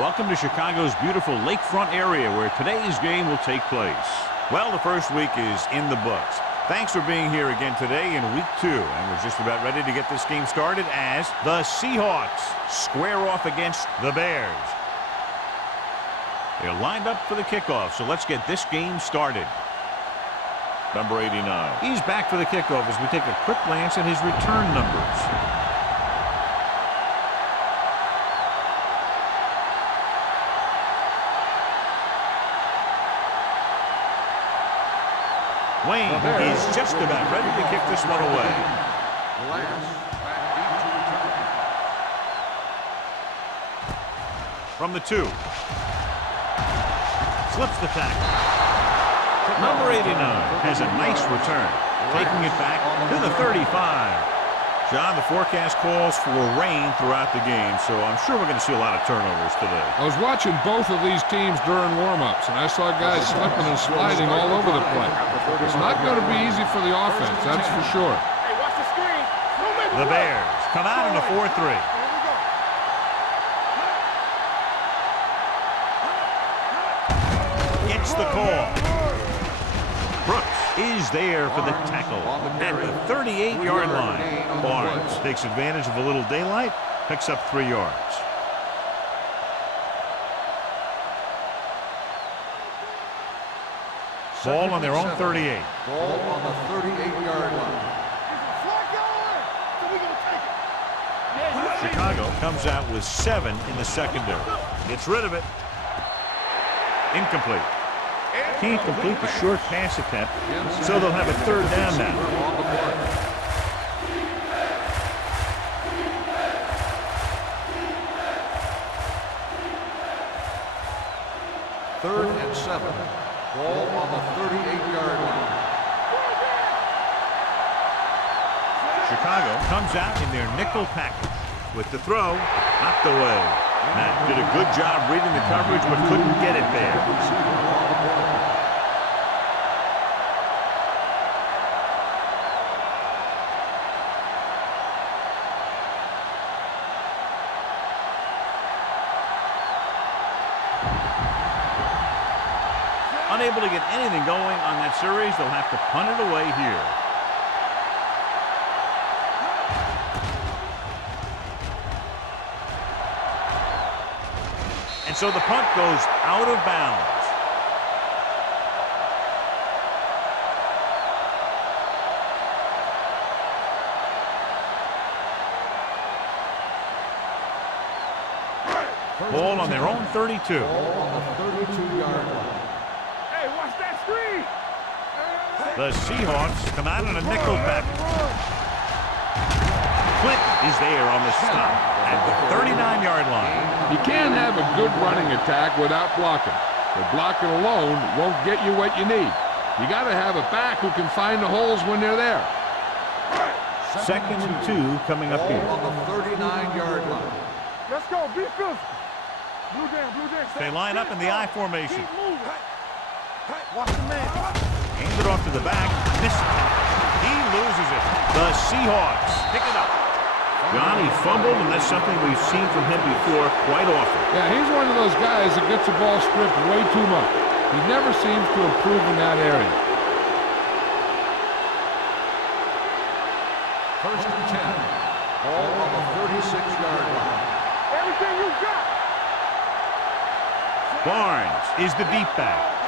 Welcome to Chicago's beautiful lakefront area where today's game will take place. Well, the first week is in the books. Thanks for being here again today in week 2. And we're just about ready to get this game started as the Seahawks square off against the Bears. They're lined up for the kickoff, so let's get this game started. Number 89. He's back for the kickoff as we take a quick glance at his return numbers. Wayne is just about ready to kick this one away. From the 2. Slips the tackle. Number 89 has a nice return, taking it back to the 35. John, the forecast calls for rain throughout the game, so I'm sure we're going to see a lot of turnovers today. I was watching both of these teams during warm-ups, and I saw guys slipping and sliding all over the place. It's not going to be easy for the offense, that's for sure. Hey, watch the screen. The Bears come out in a 4-3. Gets the call. Brooks is there for the tackle at the 38-yard line. Barnes takes advantage of a little daylight, picks up 3 yards. Ball on their own 38. Ball on the 38-yard line. Chicago comes out with 7 in the secondary. Gets rid of it. Incomplete. Can't complete the short pass attempt, so they'll have a 3rd down now. Third and 7. Ball on the 38-yard line. Chicago comes out in their nickel package with the throw knocked away. Matt did a good job reading the coverage but couldn't get it there. Unable to get anything going on that series, they'll have to punt it away here. And so the punt goes out of bounds. Ball on their own 32. Ball on the 32-yard line. The Seahawks come out in a nickel package. Clinton is there on the stop at the 39-yard line. You can't have a good running attack without blocking. But blocking alone won't get you what you need. You got to have a back who can find the holes when they're there. 2nd and 2 coming up here. Ball on the 39-yard line. Let's go. Be physical. Blue down. They line up in the I formation. Keep moving. Watch the man. Hands it off to the back. He loses it. The Seahawks pick it up. Johnny fumbled, and that's something we've seen from him before quite often. Yeah, he's one of those guys that gets the ball stripped way too much. He never seems to improve in that area. 1st and 10. Ball on the 36-yard line. Everything you got. Barnes is the deep back.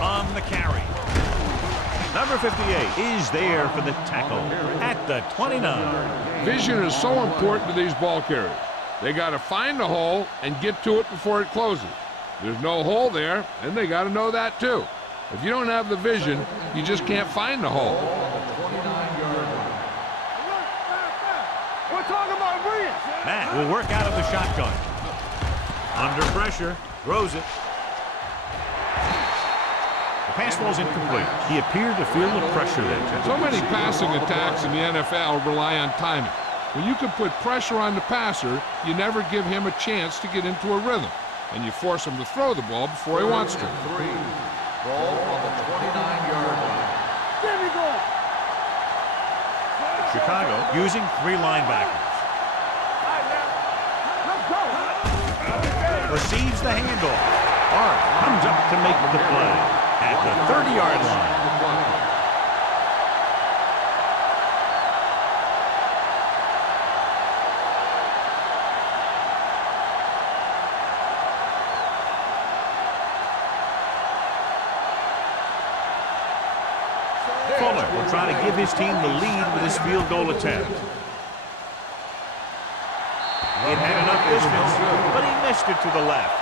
On the carry. Number 58 is there for the tackle at the 29. Vision is so important to these ball carriers. They got to find the hole and get to it before it closes. There's no hole there, and they got to know that too. If you don't have the vision, you just can't find the hole. We're talking about Bree. Matt will work out of the shotgun. Under pressure, throws it. The pass ball's incomplete. He appeared to feel the pressure there. So many passing attacks in the NFL rely on timing. When you can put pressure on the passer, you never give him a chance to get into a rhythm, and you force him to throw the ball before he wants to. 3. Ball on the 29-yard line. There we go. Chicago using 3 linebackers. Receives the handoff. Barnes comes up to make the play at the 30-yard line. Fuller will try to give his team the lead with his field goal attempt. It had enough distance, but he missed it to the left.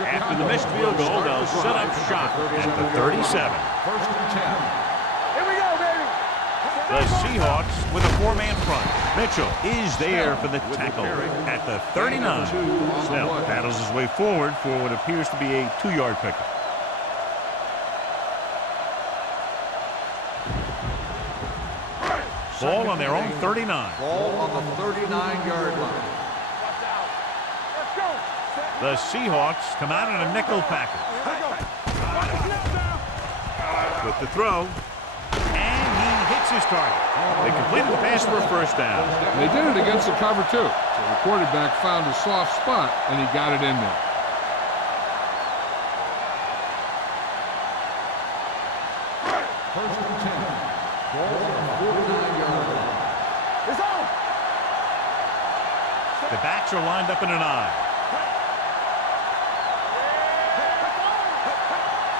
After the missed field goal, they'll set up shop at the 37. First and 10. Here we go, baby. The Seahawks with a 4-man front. Mitchell is there for the tackle at the 39. Snell battles his way forward for what appears to be a 2-yard pickup. Ball on their own 39. Ball on the 39-yard line. Let's go. The Seahawks come out in a nickel package. With the throw. And he hits his target. They completed the pass for a first down. And they did it against the cover, too. So the quarterback found a soft spot, and he got it in there. First and 10. Ball on the 49-yard line. It's on. The backs are lined up in an eye.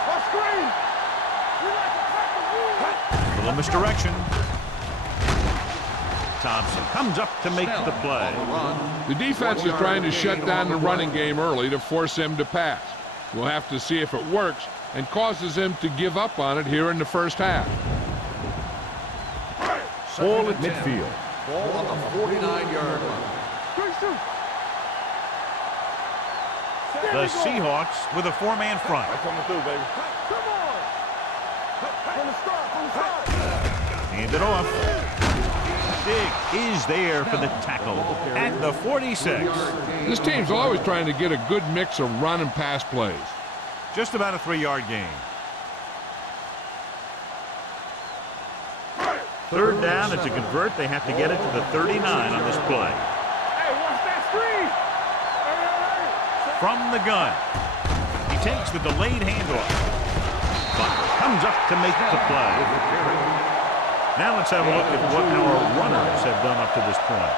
Let's screen. Little misdirection. Thompson comes up to make the play. The defense is trying to shut down the running game early to force him to pass. We'll have to see if it works and causes him to give up on it here in the first half. Ball at midfield. Ball on the 49-yard line. The Seahawks with a 4-man front. Coming through, baby. Come on. From the start, from the start. Hand it off. Diggs is there for the tackle at the 46. This team's always trying to get a good mix of run and pass plays. Just about a 3-yard gain. Third down, and to convert, they have to get it to the 39 on this play. Hey, watch that screen. From the gun, he takes the delayed handoff. Butler comes up to make the play. Now let's have a look at what our runners have done up to this point.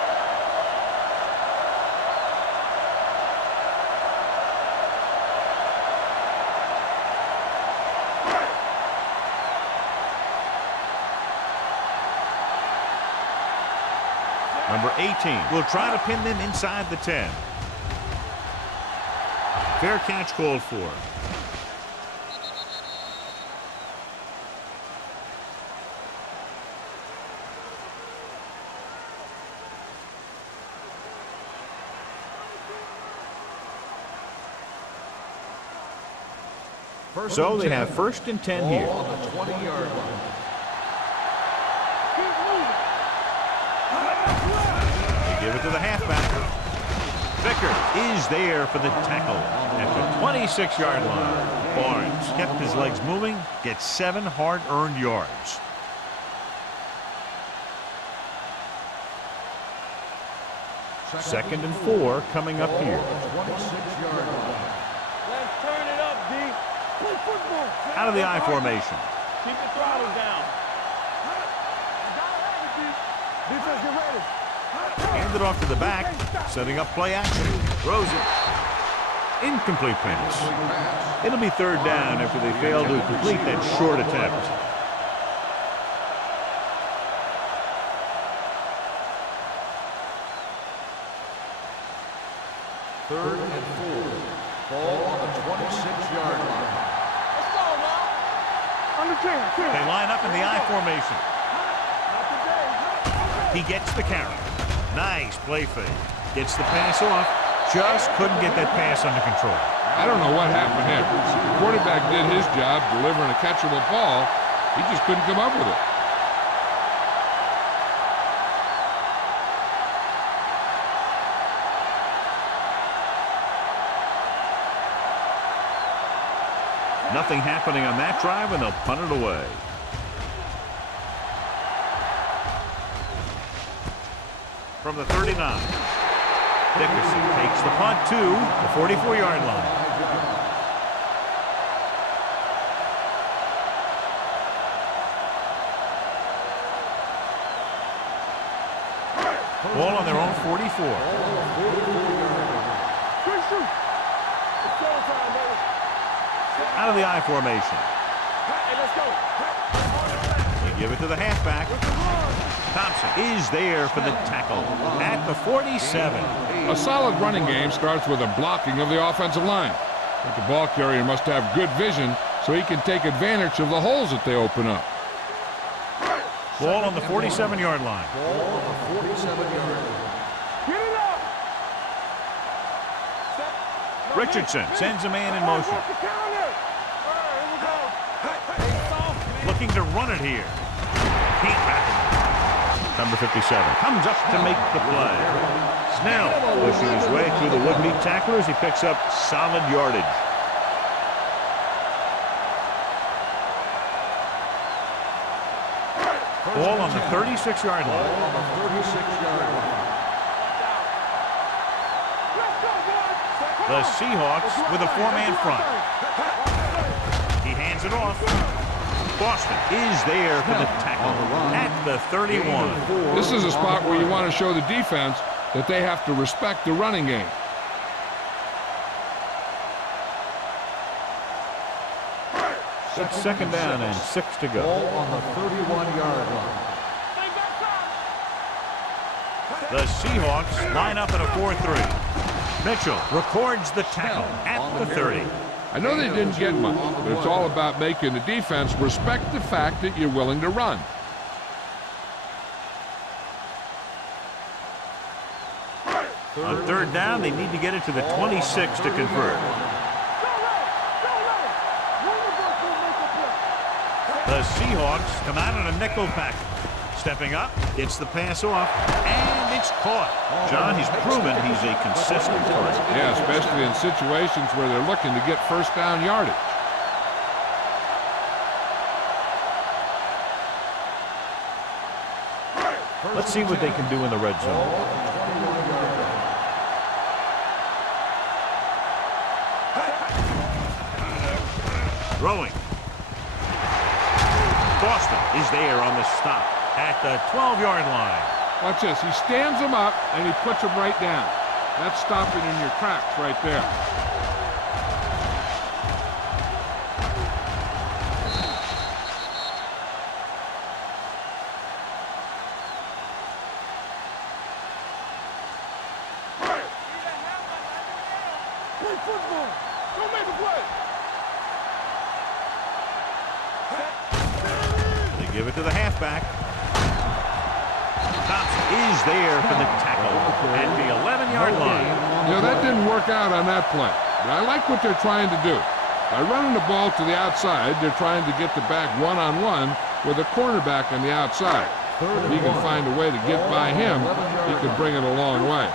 Number 18 will try to pin them inside the 10. Fair catch called for. So they have first and 10 here. Ball on the 20-yard line. They give it to the halfback. Vickers is there for the tackle at the 26-yard line. Barnes kept his legs moving, gets 7 hard-earned yards. Second and 4 coming up here. 26-yard line. Let's turn it up, D. Play football. Out of the I formation. Keep the throttle down. Defense, get ready. Hand it off to the back, setting up play action. Throws it. Incomplete pass. It'll be third down after they fail to complete that short attempt. Third and 4. Ball on the 26-yard line. Let's go, man. On the 10. They line up in the I formation. He gets the carry. Nice play fake. Gets the pass off. Just couldn't get that pass under control. I don't know what happened here. The quarterback did his job delivering a catchable ball. He just couldn't come up with it. Nothing happening on that drive, and they'll punt it away. From the 39, Dickerson takes the punt to the 44-yard line. Ball on their own 44. Out of the I formation. They give it to the halfback. Thompson is there for the tackle at the 47. A solid running game starts with a blocking of the offensive line. But the ball carrier must have good vision so he can take advantage of the holes that they open up. Ball on the 47-yard line. Ball on the 47-yard line. Get it up. Richardson sends a man in motion. Looking to run it here. Can't wrap it. Number 57 comes up to make the play. Snell pushing his way through the would-be tacklers. He picks up solid yardage. Ball on the 36-yard line. Ball on the 36-yard line. The Seahawks with a four-man front. He hands it off. Boston is there for the tackle at the 31. This is a spot where you want to show the defense that they have to respect the running game. It's second down and 6 to go. Ball on the 31-yard line. The Seahawks line up in a 4-3. Mitchell records the tackle at the 30. I know they didn't get much, but it's all about making the defense respect the fact that you're willing to run. On third down, they need to get it to the 26 to convert. The Seahawks come out in a nickel package. Stepping up, gets the pass off, and it's caught. John, he's proven he's a consistent threat. Yeah, especially in situations where they're looking to get first down yardage. Let's see what they can do in the red zone. Throwing. Boston is there on the stop at the 12-yard line. Watch this. He stands them up, and he puts them right down. That's stopping in your tracks right there. Play football. Don't make a play. They give it to the halfback. Thompson is there for the tackle at the 11-yard line. You know, that didn't work out on that play. But I like what they're trying to do. By running the ball to the outside, they're trying to get the back one-on-one with a cornerback on the outside. If he can find a way to get by him, he can bring it a long way.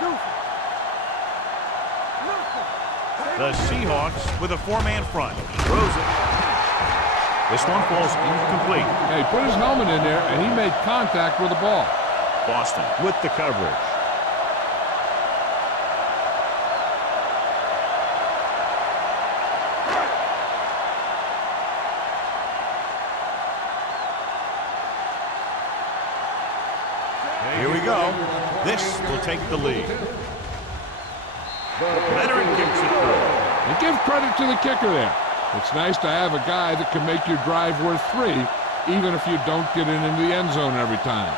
The Seahawks with a four-man front. Throws it. This one falls incomplete. Hey, he put his helmet in there, and he made contact with the ball. Boston with the coverage. Here we go. This will take the lead. Veteran kicks it through. And give credit to the kicker there. It's nice to have a guy that can make your drive worth 3, even if you don't get it into the end zone every time.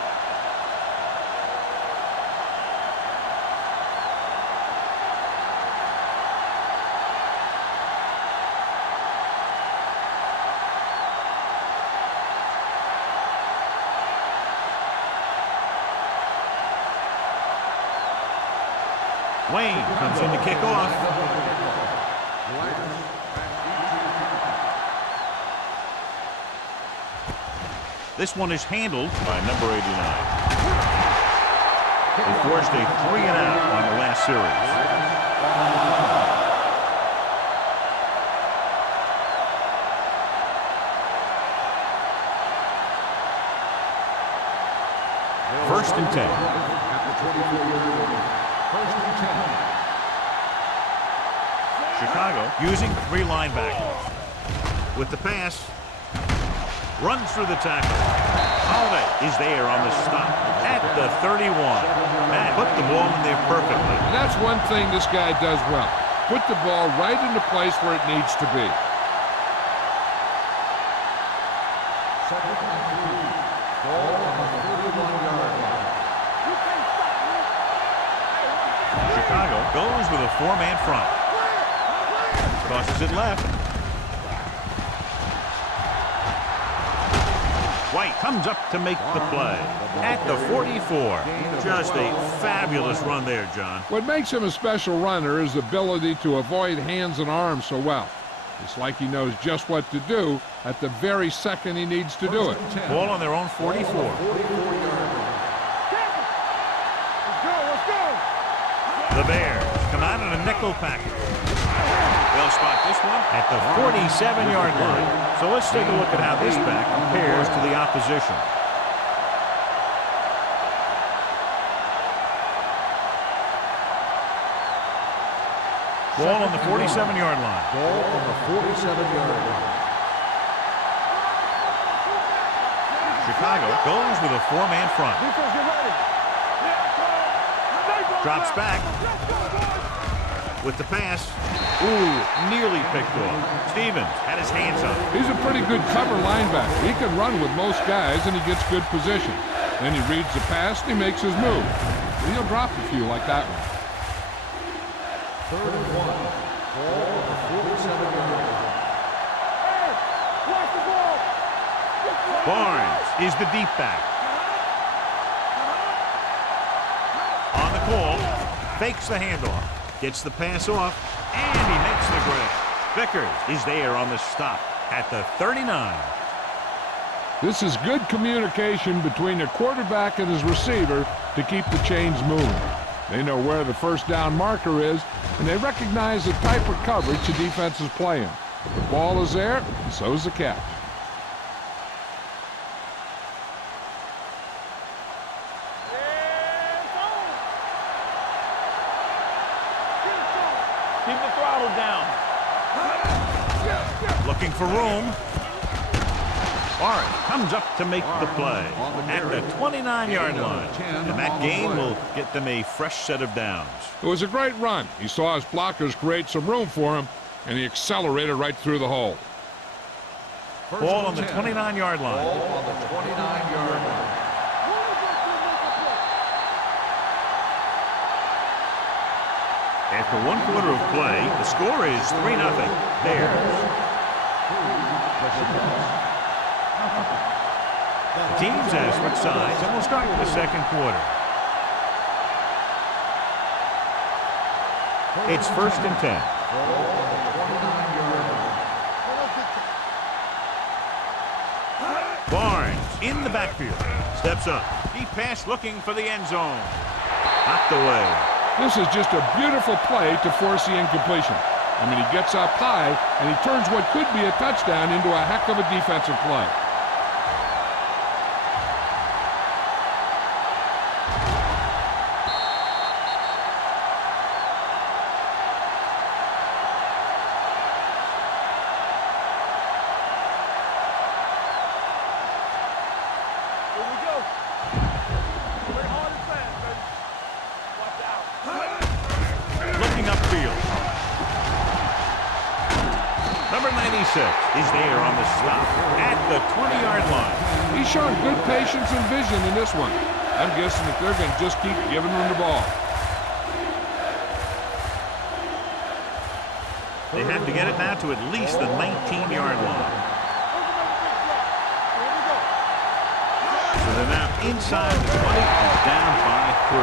Wayne comes in to kick off. This one is handled by number 89. He forced a 3-and-out on the last series. 3 First and 10. At the 24-yard line. First and 10. Chicago using 3 linebackers. With the pass, runs through the tackle. Holiday is there on the stop at the 31. That put the ball in there perfectly. And that's one thing this guy does well. Put the ball right in the place where it needs to be. Second and 3. Ball on the 31-yard line. Chicago goes with a 4-man front. Crosses it left. White comes up to make the play at the 44. Just a fabulous run there, John. What makes him a special runner is the ability to avoid hands and arms so well. It's like he knows just what to do at the very second he needs to do it. Ball on their own 44. The Bears come out in a nickel package. They'll spot this one at the 47-yard line. So let's take a look at how this back compares to the opposition. Ball on the 47-yard line. Ball on the 47-yard line. Chicago goes with a 4-man front. Drops back with the pass. Ooh, nearly picked off. Stevens had his hands up. He's a pretty good cover linebacker. He can run with most guys, and he gets good position. Then he reads the pass, and he makes his move. And he'll drop a few like that one. Third and 1. Ball on the 47-yard line. Barnes is the deep back. On the call, fakes the handoff, gets the pass off, and he makes the grab. Vickers is there on the stop at the 39. This is good communication between the quarterback and his receiver to keep the chains moving. They know where the first down marker is, and they recognize the type of coverage the defense is playing. The ball is there, and so is the catch. Keep the throttle down. Looking for room. Barnes comes up to make the play at the 29-yard line. And that gain will get them a fresh set of downs. It was a great run. He saw his blockers create some room for him, and he accelerated right through the hole. Ball on the 29-yard line. Ball on the 29-yard line. After 1 quarter of play, the score is 3-0. Bears. The teams have switched sides, and we'll start with the second quarter. It's first and 10. Barnes in the backfield. Steps up. Deep pass looking for the end zone. Knocked away. This is just a beautiful play to force the incompletion. I mean, he gets up high, and he turns what could be a touchdown into a heck of a defensive play. Number 96 is there on the stop at the 20-yard line. He's shown good patience and vision in this one. I'm guessing that they're going to just keep giving him the ball. They have to get it now to at least the 19-yard line. So they're now inside the 20 and down by 3.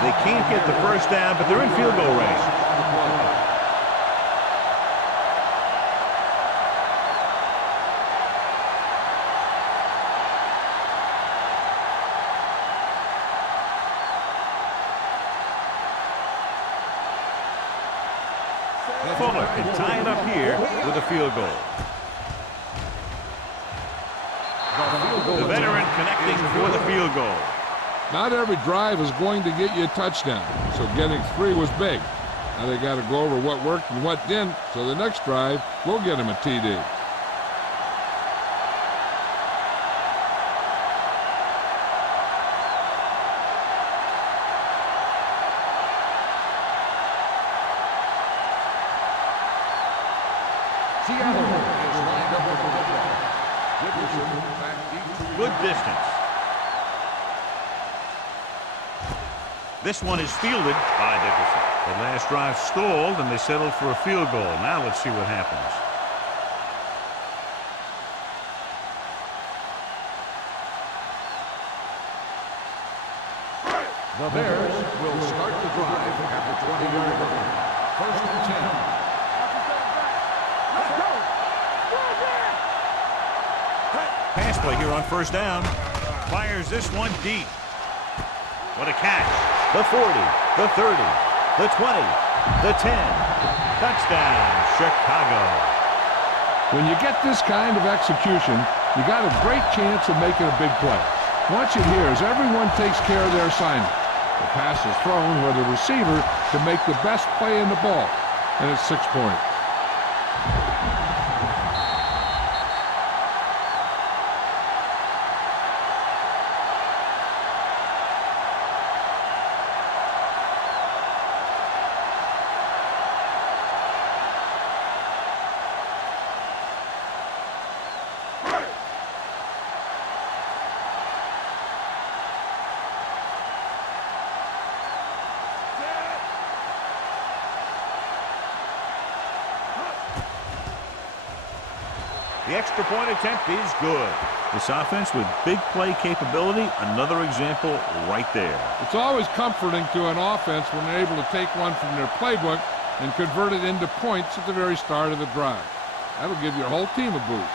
They can't get the first down, but they're in field goal range. Fuller can tie it up here with a field goal. The veteran connecting for the field goal. Not every drive is going to get you a touchdown, so getting 3 was big. Now they got to go over what worked and what didn't, so the next drive will get him a TD. Good distance. This one is fielded by Dickerson. The last drive stalled, and they settled for a field goal. Now let's see what happens. The Bears will start the drive at the 20-yard line. First and 10. Let's go. Pass play here on first down. Fires this one deep. What a catch. The 40, the 30, the 20, the 10. Touchdown, Chicago. When you get this kind of execution, you got a great chance of making a big play. Watch it here as everyone takes care of their assignment. The pass is thrown where the receiver can make the best play in the ball, and it's 6 points. The extra point attempt is good. This offense with big play capability, another example right there. It's always comforting to an offense when they're able to take one from their playbook and convert it into points at the very start of the drive. That'll give your whole team a boost.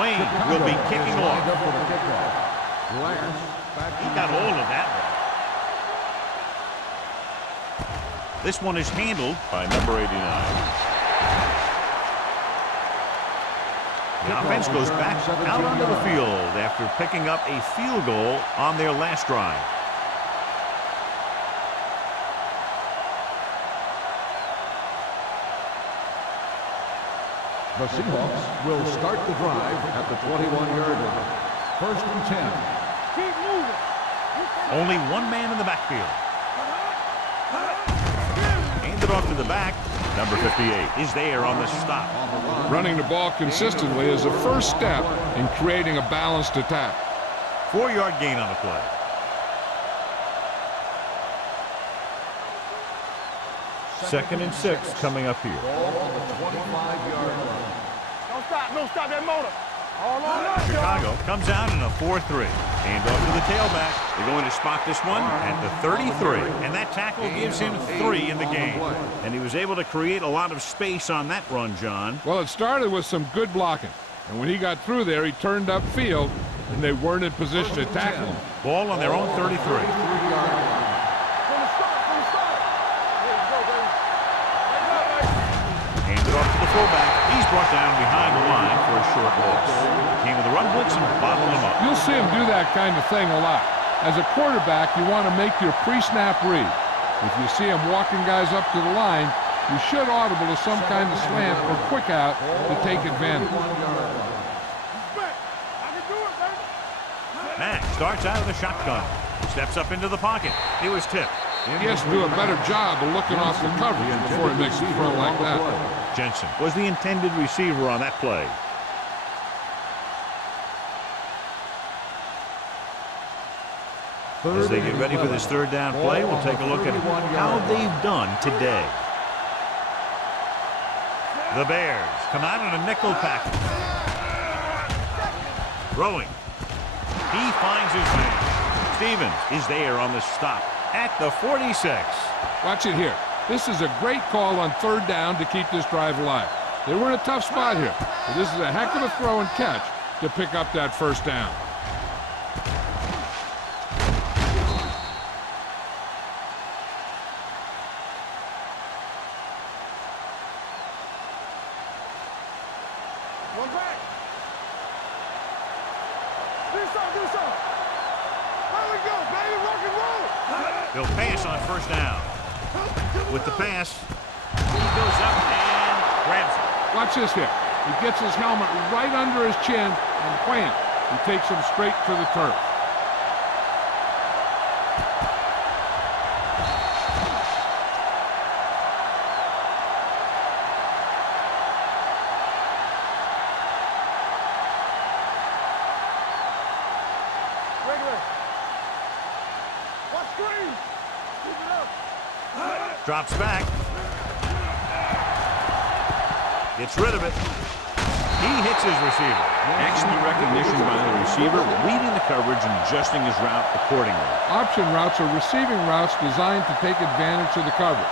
Wayne will be kicking off. He got hold of that one. This one is handled by number 89. The offense goes back out onto the field after picking up a field goal on their last drive. The Seahawks will start the drive at the 21-yard line. First and 10. Keep moving. Only one man in the backfield. Handed off to the back. Number 58 is there on the stop. Running the ball consistently is the first step in creating a balanced attack. 4-yard gain on the play. Second and 6 coming up here. Ball on the 25-yard line. Don't stop that motor. All on us, Chicago comes out in a 4-3. Hand off to the tailback. They're going to spot this one at the 33. And that tackle gives him 3 in the game. And he was able to create a lot of space on that run, John. Well, it started with some good blocking. And when he got through there, he turned upfield, and they weren't in position to tackle him. Ball on their own 33. From the start. There you go, baby. Handed off to the fullback. He's brought down behind the line for a short loss. Came with a run blitz and bottled him up. You'll see him do that kind of thing a lot. As a quarterback, you want to make your pre-snap read. If you see him walking guys up to the line, you should audible to some kind of slant or quick out to take advantage. Mack starts out of the shotgun. Steps up into the pocket. He was tipped. He has to do a better job of looking off the coverage before he makes a throw like that. Jensen was the intended receiver on that play. As they get ready for this third down play, we'll take a look at how they've done today. The Bears come out in a nickel package. Throwing. He finds his man. Stevens is there on the stop at the 46. Watch it here. This is a great call on third down to keep this drive alive. They were in a tough spot here, but this is a heck of a throw and catch to pick up that first down. One back. Do something. There we go, baby. Rock and roll. They'll pass on first down. With the pass, he goes up and grabs it. Watch this here. He gets his helmet right under his chin, and wham, he takes him straight to the turf. Regular. Watch screen. Keep it up. Drops back. Gets rid of it. He hits his receiver. Excellent recognition by the receiver, reading the coverage and adjusting his route accordingly. Option routes are receiving routes designed to take advantage of the coverage.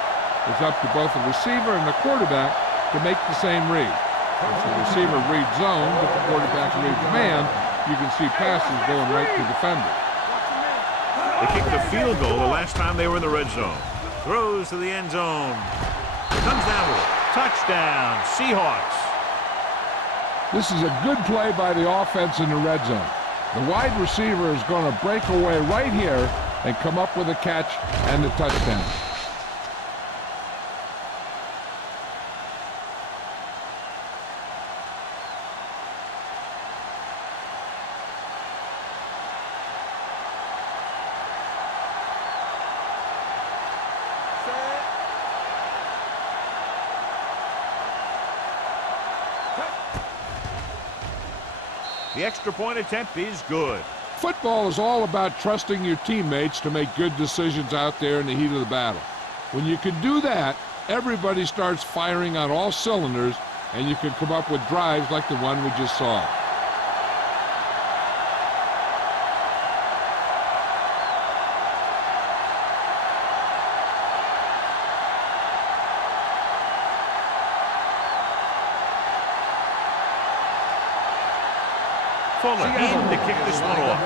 It's up to both the receiver and the quarterback to make the same read. If the receiver reads zone, but the quarterback reads man, you can see passes going right to defenders. They kicked a field goal the last time they were in the red zone. Throws to the end zone. Comes down with it. Touchdown, Seahawks. This is a good play by the offense in the red zone. The wide receiver is going to break away right here and come up with a catch and the touchdown. The extra point attempt is good. Football is all about trusting your teammates to make good decisions out there in the heat of the battle. When you can do that, everybody starts firing on all cylinders, and you can come up with drives like the one we just saw. Fuller in to kick this one off.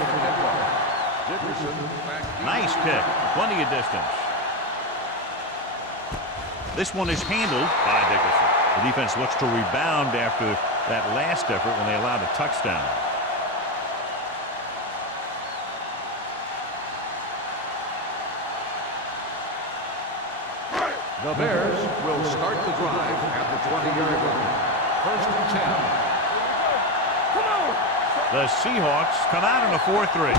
Nice kick. Plenty of distance. This one is handled by Dickerson. The defense looks to rebound after that last effort when they allowed a touchdown. The Bears will start the drive at the 20-yard line. First and 10. The Seahawks come out in a 4-3.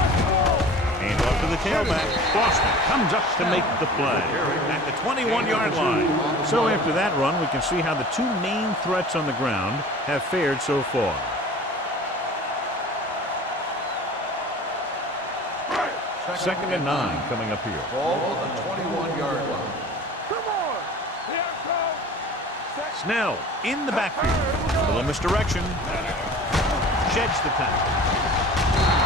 And off to the tailback. Boston comes up to make the play at the 21-yard line. So after that run, we can see how the two main threats on the ground have fared so far. Second and 9 coming up here. Ball on the 21-yard line. Come on. Here it goes. Snell in the backfield. A little misdirection. Sheds the tackle.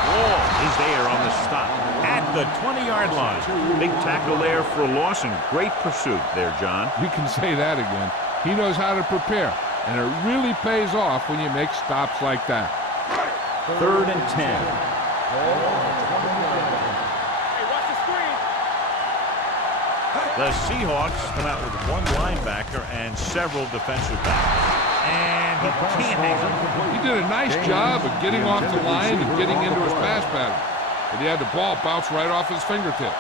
Wall is there on the stop at the 20-yard line. Big tackle there for a loss and great pursuit there, John. You can say that again. He knows how to prepare, and it really pays off when you make stops like that. Third and 10. The Seahawks come out with one linebacker and several defensive backs. And he can't hang on. He did a nice job of getting off the line and getting into his pass pattern. But he had the ball bounce right off his fingertips.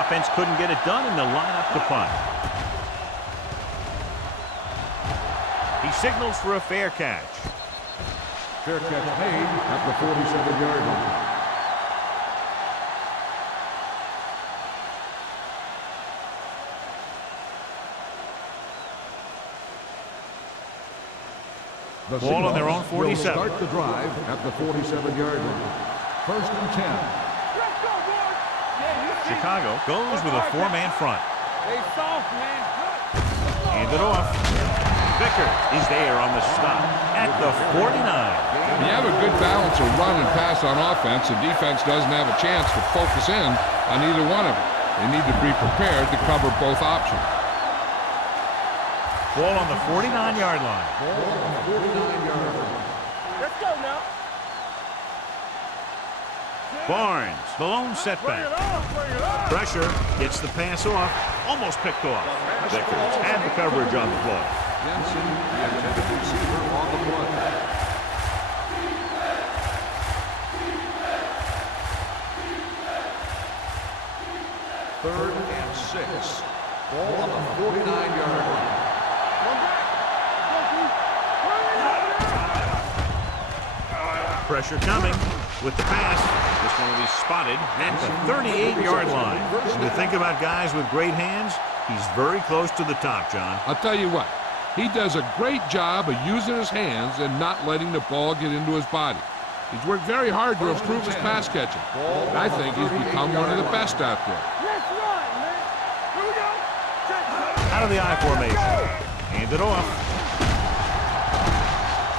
Offense couldn't get it done, and they'll line up to punt. He signals for a fair catch. Fair catch made at the 47-yard line. The Ball on their own Seahawks 47. will start the drive at the 47-yard line. First and 10. Let's go, boys. Chicago goes with a four-man front. They soft, man. Hand it off. Vickers is there on the stop at the 49. When you have a good balance of run and pass on offense, the defense doesn't have a chance to focus in on either one of them. They need to be prepared to cover both options. Ball on the 49-yard line. Ball on the 49-yard line. Let's go now. Barnes, the lone setback. Pressure, gets the pass off, almost picked off. Vickers had the coverage on the play. Jensen, the intended receiver on the play. Third and 6. Ball on the 49-yard line. Pressure coming with the pass. This one will be spotted at the 38-yard line. When you think about guys with great hands, he's very close to the top, John. I'll tell you what, he does a great job of using his hands and not letting the ball get into his body. He's worked very hard to improve his pass catching. And I think he's become one of the best out there. Out of the I formation. Hand it off.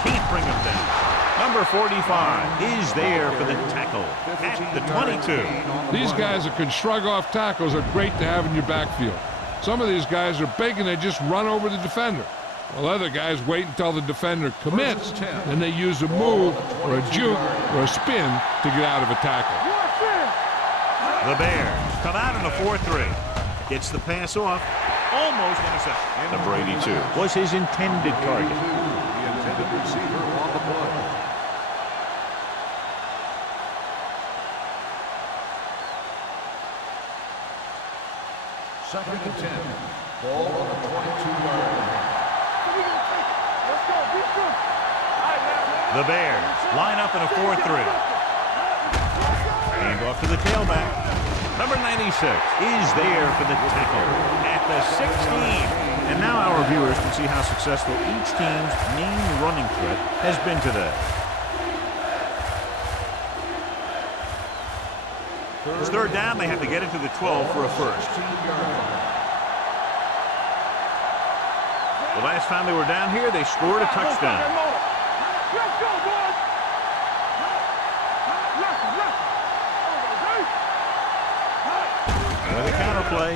Can't bring him down. Number 45 is there for the tackle at the 22. These guys that can shrug off tackles are great to have in your backfield. Some of these guys are big and they just run over the defender. While other guys wait until the defender commits, and they use a move or a juke or a spin to get out of a tackle. The Bears come out in a 4-3. Gets the pass off. Almost intercepted. Number 82 was his intended target. The intended receiver on the play. Second and 10. Ball on the 22-yard line. The Bears line up in a 4-3. Hand off to the tailback. Number 96 is there for the tackle at the 16. And now our viewers can see how successful each team's main running threat has been today. It's third down. They have to get it to the 12 for a first. The last time they were down here, they scored a touchdown. And the counter play.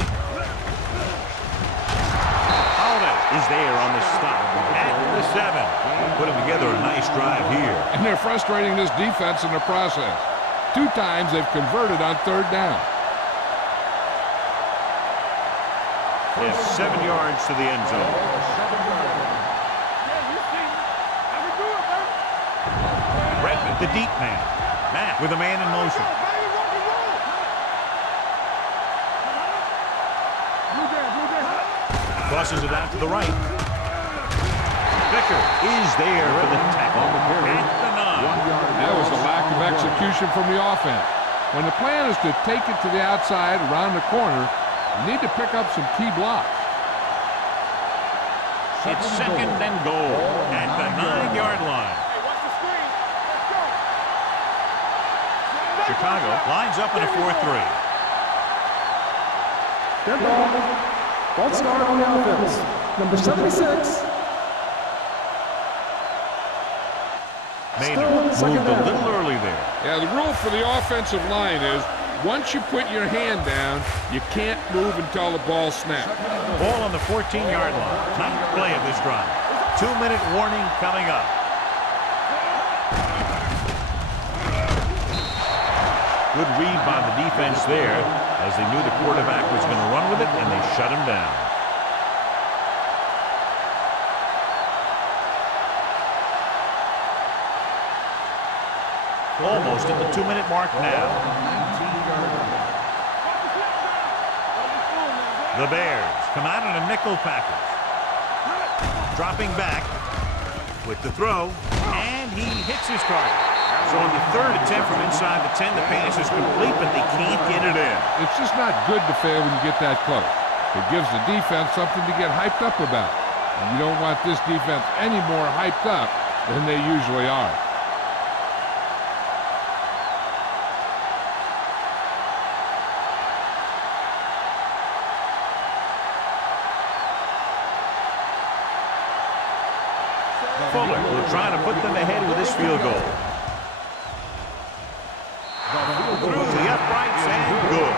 Holiday is there on the stop at the 7. Putting together a nice drive here. And they're frustrating this defense in the process. 2 times they've converted on third down. It's 7 yards to the end zone. Redmond, the deep man. Matt with a man in motion. Crosses it out to the right. Vicker is there for the tackle at the 9. That was a lack of execution from the offense. When the plan is to take it to the outside, around the corner, you need to pick up some key blocks. It's second and goal at the 9-yard line. Chicago lines up in a 4-3. Good ball. Ball start on the offense. Number 76. Maynard moved a little early there. Yeah, the rule for the offensive line is once you put your hand down, you can't move until the ball snaps. Ball on the 14-yard line. Ninth play of this drive. 2-minute warning coming up. Good read by the defense there as they knew the quarterback was going to run with it, and they shut him down. Almost at the 2-minute mark now. The Bears come out in a nickel package. Dropping back with the throw, and he hits his target. So on the third attempt from inside the 10, the pass is complete, but they can't get it in. It's just not good to fail when you get that close. It gives the defense something to get hyped up about. And you don't want this defense any more hyped up than they usually are. Fuller will try to put them ahead with this field goal. Through the uprights and good.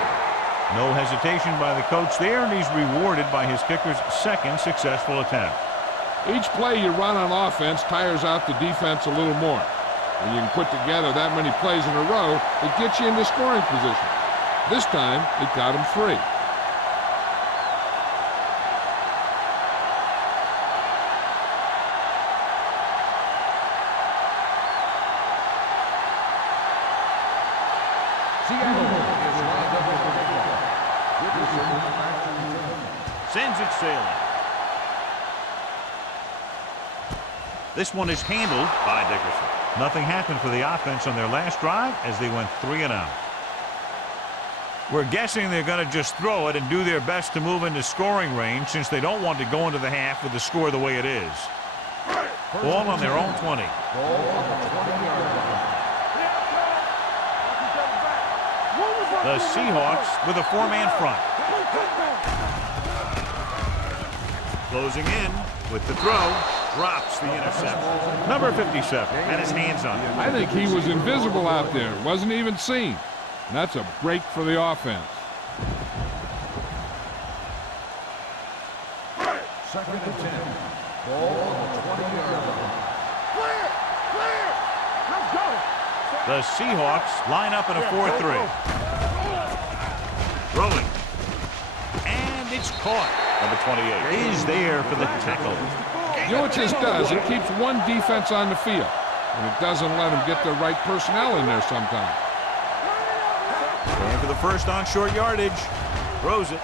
No hesitation by the coach there, and he's rewarded by his kicker's second successful attempt. Each play you run on offense tires out the defense a little more. When you can put together that many plays in a row, it gets you into scoring position. This time, it got him 3. Sends it sailing. This one is handled by Dickerson. Nothing happened for the offense on their last drive as they went 3 and out. We're guessing they're going to just throw it and do their best to move into scoring range since they don't want to go into the half with the score the way it is. Ball on their own 20. The Seahawks with a 4-man front. Closing in with the throw. Drops the interception. Number 57 had his hands on it. I think he was invisible out there. Wasn't even seen. And that's a break for the offense. Second and 10. Ball on the 20-yard line. Clear! Clear! Let's go! The Seahawks line up in a 4-3. Throwing. And it's caught. Number 28 is there for the tackle. You know what this does? It keeps one defense on the field. And it doesn't let them get the right personnel in there sometimes. Going for the first on short yardage. Throws it.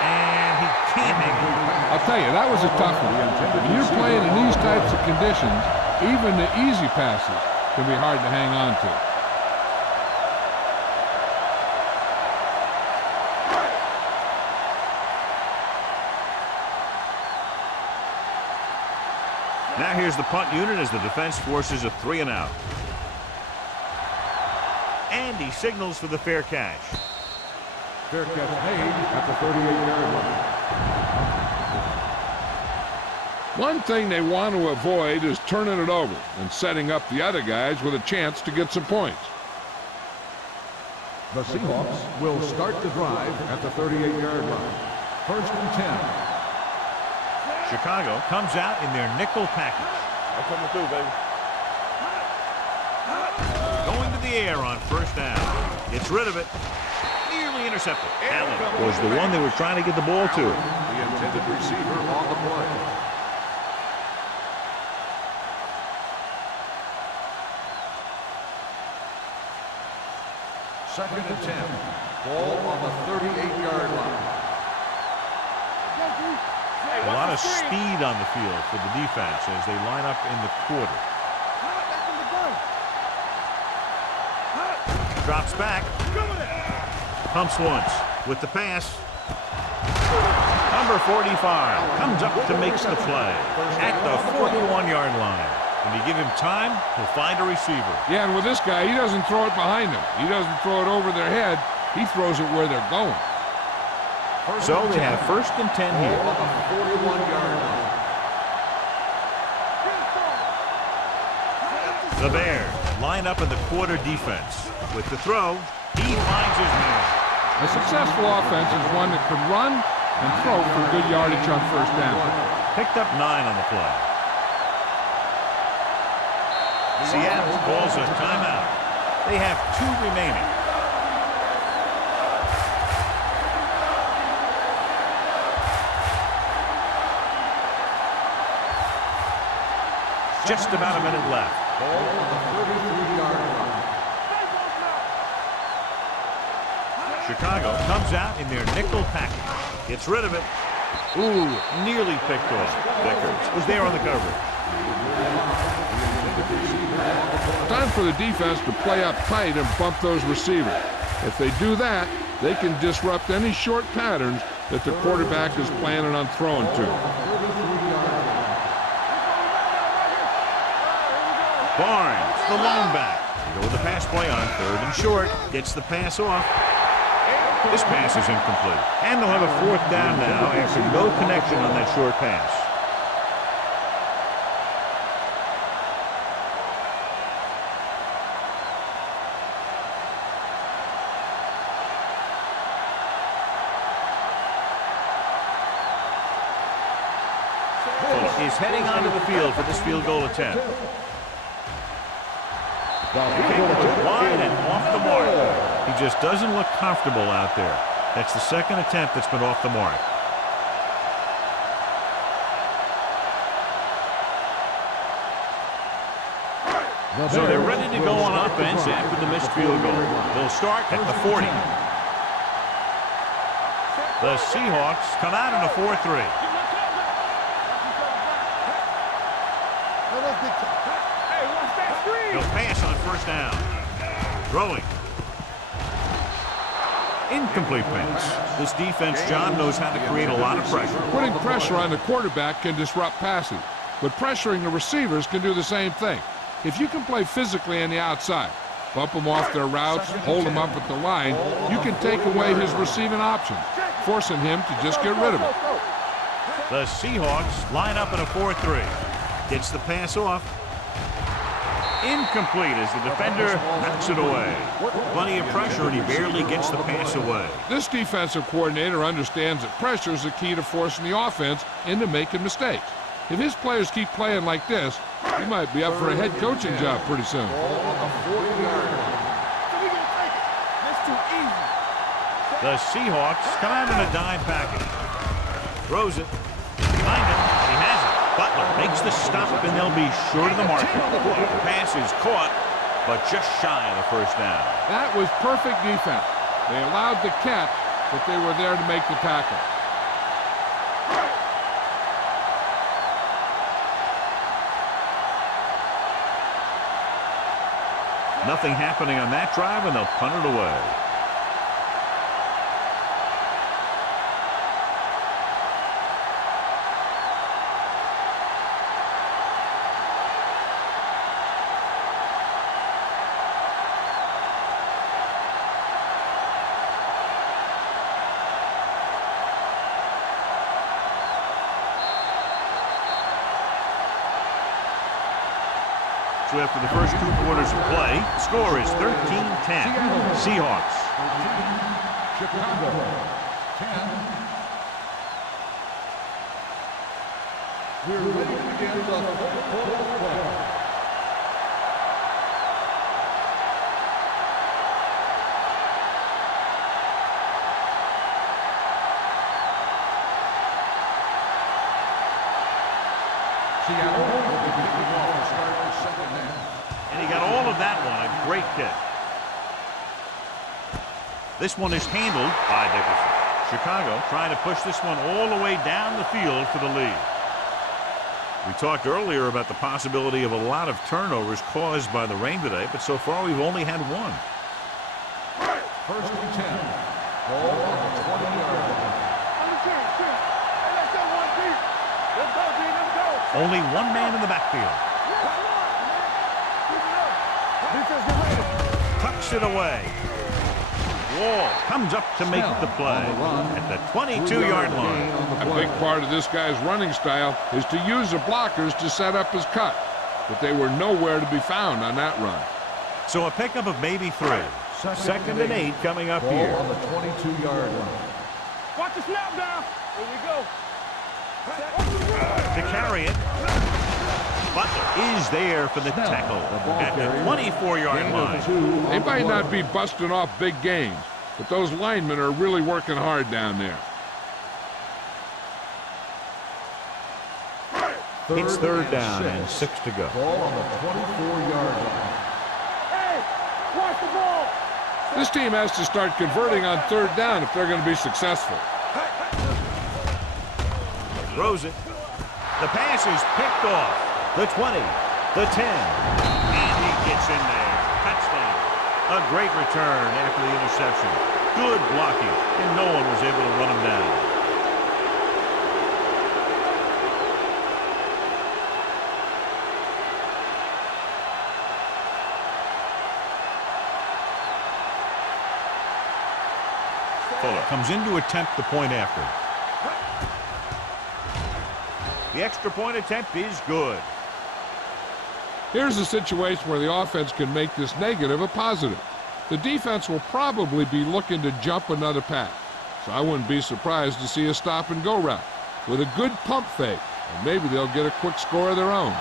And he can't hang it. I'll tell you, that was a tough one. When you're playing in these types of conditions, even the easy passes can be hard to hang on to. Now here's the punt unit as the defense forces a 3 and out. And he signals for the fair catch. Fair catch made at the 38-yard line. One thing they want to avoid is turning it over and setting up the other guys with a chance to get some points. The Seahawks will start the drive at the 38-yard line. First and 10. Chicago comes out in their nickel package. I'm coming through, baby. Going to the air on first down. Gets rid of it. Nearly intercepted. Allen was the one they were trying to get the ball to. The intended receiver on the play. Second and 10. Ball on the 38-yard line. A lot of speed on the field for the defense as they line up in the quarter. Drops back. Pumps once with the pass. Number 45 comes up to make the play at the 41-yard line. When you give him time, he'll find a receiver. Yeah, and with this guy, he doesn't throw it behind them. He doesn't throw it over their head. He throws it where they're going. So they have first and 10 here. Ball on the 41-yard line. The Bears line up in the quarter defense. With the throw, he finds his man. A successful offense is one that can run and throw for good yardage on first down. Picked up 9 on the play. Seattle calls a timeout. They have 2 remaining. Just about a minute left. Ball on the 33-yard line. Chicago comes out in their nickel package. Gets rid of it. Ooh, nearly picked off. Vickers was there on the coverage. Time for the defense to play up tight and bump those receivers. If they do that, they can disrupt any short patterns that the quarterback is planning on throwing to. Barnes, the lone back. Go with the pass play on 3rd and short. Gets the pass off. This pass is incomplete. And they'll have a 4th down now after no connection on that short pass. Is heading onto the field for this field goal attempt. Kick was wide and off the mark. He just doesn't look comfortable out there. That's the second attempt that's been off the mark. So they're ready to go on offense after the missed field goal. They'll start at the 40. The Seahawks come out in a 4-3. He'll pass on first down. Throwing. Incomplete pass. This defense, John, knows how to create a lot of pressure. Putting pressure on the quarterback can disrupt passing, but pressuring the receivers can do the same thing. If you can play physically on the outside, bump them off their routes, hold them up at the line, you can take away his receiving options, forcing him to just get rid of it. The Seahawks line up in a 4-3. Gets the pass off. Incomplete as the defender knocks it away. Plenty of pressure, and he barely gets the pass away. This defensive coordinator understands that pressure is the key to forcing the offense into making mistakes. If his players keep playing like this, he might be up for a head coaching job pretty soon. The Seahawks come out in a dime package. Throws it. Behind him. He has it. Butler makes the stop, and they'll be short of the mark. The pass is caught, but just shy of the first down. That was perfect defense. They allowed the catch, but they were there to make the tackle. Nothing happening on that drive, and they'll punt it away. So after the first 2 quarters of play, the score is 13-10. Seahawks. Chicago, 10. We're ready to begin the fourth quarter of play. Seattle will be kicking off to start the second half. And he got all of that one. A great kick. This one is handled by Dickerson. Chicago trying to push this one all the way down the field for the lead. We talked earlier about the possibility of a lot of turnovers caused by the rain today, but so far we've only had one. First and 10. Ball on the 20-yard line. Only one man in the backfield. Tucks it away. Wall comes up to make the play at the 22-yard line. A big part of this guy's running style is to use the blockers to set up his cut, but they were nowhere to be found on that run. So a pickup of maybe 3. Second and 8 coming up here. Ball on the 22-yard line. Watch the snap down. Here we go. To carry it. Butler is there for the tackle at the 24-yard line. They might not be busting off big gains, but those linemen are really working hard down there. It's third down and 6 to go. Ball on the 24-yard line. Hey, watch the ball. This team has to start converting on third down if they're going to be successful. Throws it. The pass is picked off. The 20, the 10, and he gets in there. Touchdown. A great return after the interception. Good blocking, and no one was able to run him down. Fuller comes in to attempt the point after. The extra point attempt is good. Here's a situation where the offense can make this negative a positive. The defense will probably be looking to jump another pass, so I wouldn't be surprised to see a stop-and-go route with a good pump fake, and maybe they'll get a quick score of their own.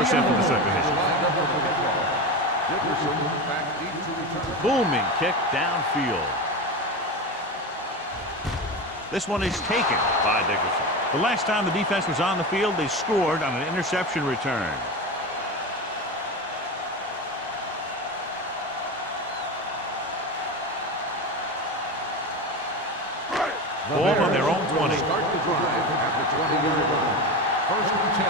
more set for the set position. Booming kick downfield. This one is taken by Dickerson. The last time the defense was on the field, they scored on an interception return. Ball on their own 20. Start the drive at the 20-yard line. First and 10.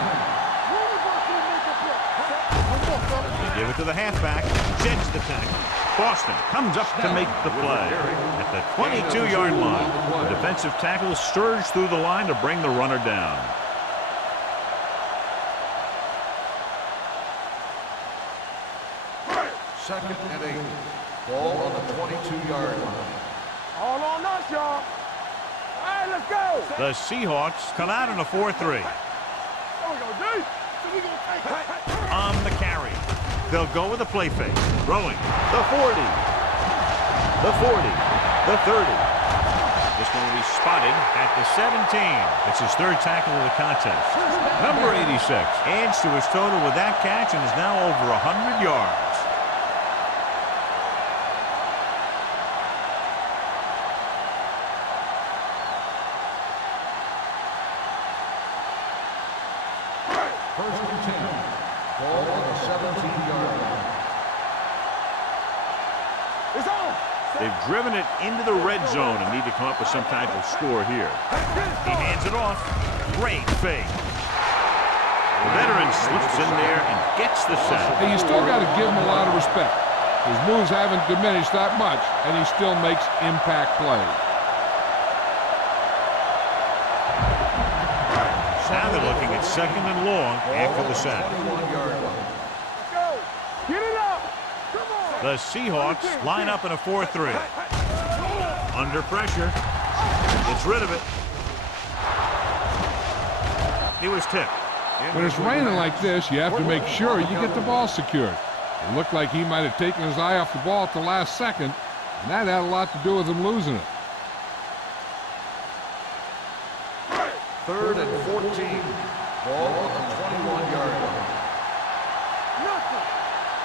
They give it to the halfback. Sheds the tackle. Boston comes up to make the play. At the 22-yard line, the defensive tackle surged through the line to bring the runner down. Second and 8. Ball on the 22-yard line. All on us, y'all. All right, let's go. The Seahawks come out in a 4-3. There we go, dude. So we gonna take it. On the carry. They'll go with a play fake. Throwing. The 40. The 40. The 30. This one will be spotted at the 17. It's his third tackle of the contest. Number 86 adds to his total with that catch and is now over 100 yards. First and 10. Ball on the 17-yard line. It's on. They've driven it into the red zone and need to come up with some type of score here. He hands it off. Great fake. The veteran slips in there and gets the sack. Hey, you still got to give him a lot of respect. His moves haven't diminished that much, and he still makes impact plays. Now they're looking at second and long after the sack. 21-yard line. Let's go. Get it up. Come on. The Seahawks line up in a 4-3. Under pressure. Gets rid of it. He was tipped. When it's raining like this, you have to make sure you get the ball secured. It looked like he might have taken his eye off the ball at the last second, and that had a lot to do with him losing it. Third and 14. Ball on the 21-yard line. Nothing.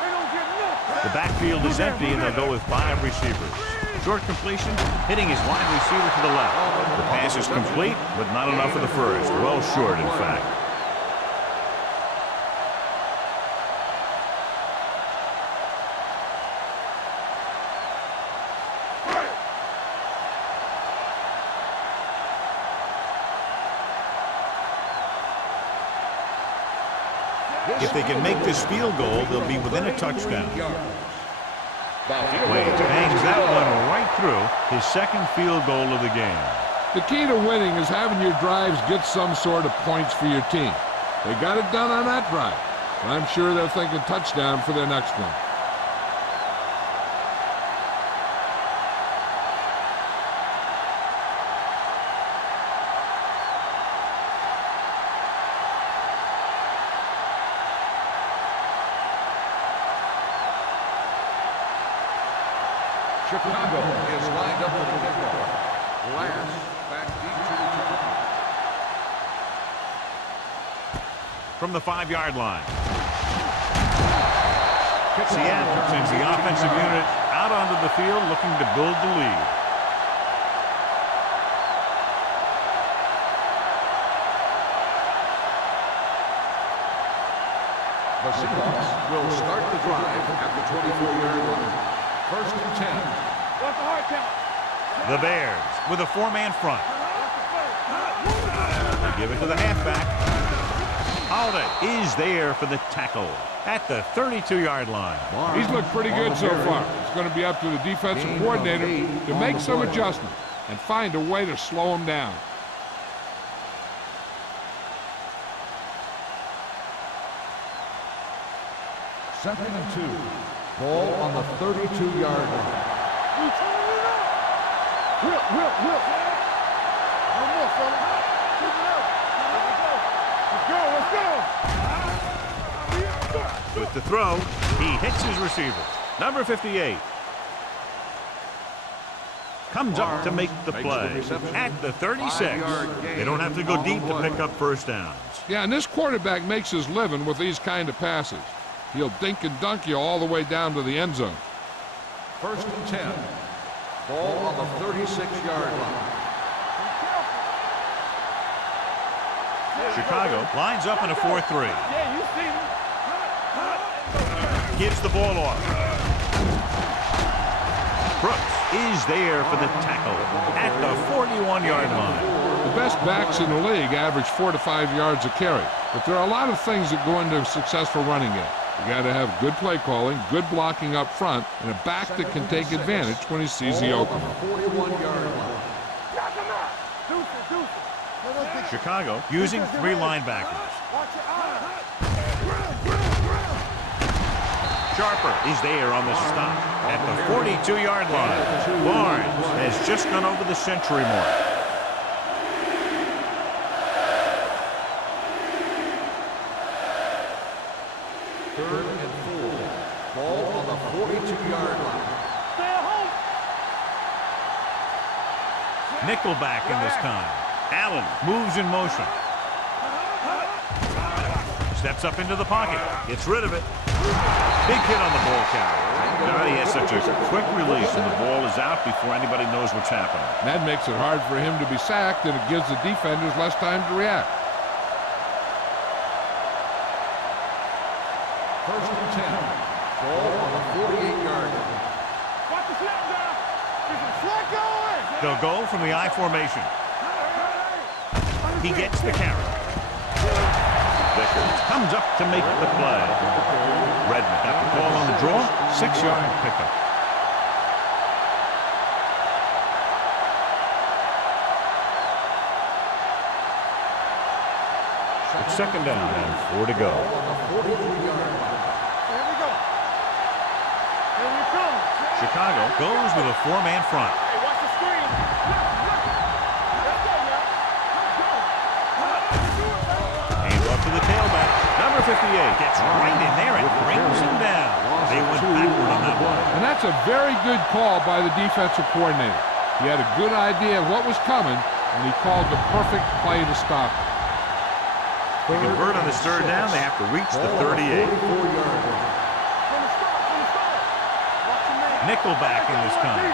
They don't get nothing. The backfield is empty, and they'll go with 5 receivers. Short completion, hitting his wide receiver to the left. The pass is complete, but not enough for the first. Well short, in fact. If they can make this field goal, they'll be within a touchdown. Wade bangs that one right through, his second field goal of the game. The key to winning is having your drives get some sort of points for your team. They got it done on that drive, and I'm sure they're thinking touchdown for their next one. Chicago is lined up for the kickoff. Last back deep to return. From the 5-yard line. Seattle sends the offensive unit out onto the field looking to build the lead. The Seahawks will start the drive at the 24-yard line. First and 10. What's the hard count? The Bears with a 4-man front. They give it to the halfback. Holiday is there for the tackle at the 32-yard line. He's looked pretty good so far. It's going to be up to the defensive coordinator to make some adjustments and find a way to slow him down. Second and 2. Ball on the 32-yard line. We turn it up. Whip. One more, fella. Keep it up. Let's go. With the throw, he hits his receiver. Number 58. comes up to make the Makes play the reception. at the 36. 5-yard gain They don't have to go on the deep to play. pick up first downs. Yeah, and this quarterback makes his living with these kind of passes. He'll dink and dunk you all the way down to the end zone. 1st and 10. Ball on the 36-yard line. Chicago lines up in a 4-3. Yeah, you see me. Gives the ball off. Brooks is there for the tackle at the 41-yard line. The best backs in the league average 4 to 5 yards a carry. But there are a lot of things that go into a successful running game. You got to have good play calling, good blocking up front, and a back that can take advantage when he sees the opening. 41-yard line. Chicago using 3 linebackers. Sharper is there on the stop at the 42-yard line. Barnes has just gone over the century mark. Third and 4. Ball on the 42-yard line. Nickelback in this time. Allen moves in motion. Steps up into the pocket. Gets rid of it. Big hit on the ball carrier. God, he has such a quick release, and the ball is out before anybody knows what's happening. That makes it hard for him to be sacked, and it gives the defenders less time to react. 1st and 10. Ball on the 48-yard line. Watch the snap down. There's a flag going. They'll go from the I formation. He gets the carry. Vickers comes up to make the play. Redmond got the ball on the draw. 6-yard pickup. It's 2nd down and 4 to go. On the 43-yard line. Here we go. Here we come. Chicago goes with a 4-man front. Hey, watch the screen. Let's go now. Hands off to the tailback. Number 58 gets right in there and brings him down. They went backward on that one. And that's a very good call by the defensive coordinator. He had a good idea of what was coming, and he called the perfect play to stop it. To convert on this 3rd down, they have to reach the 38. 44-yard line. Nickelback in this time.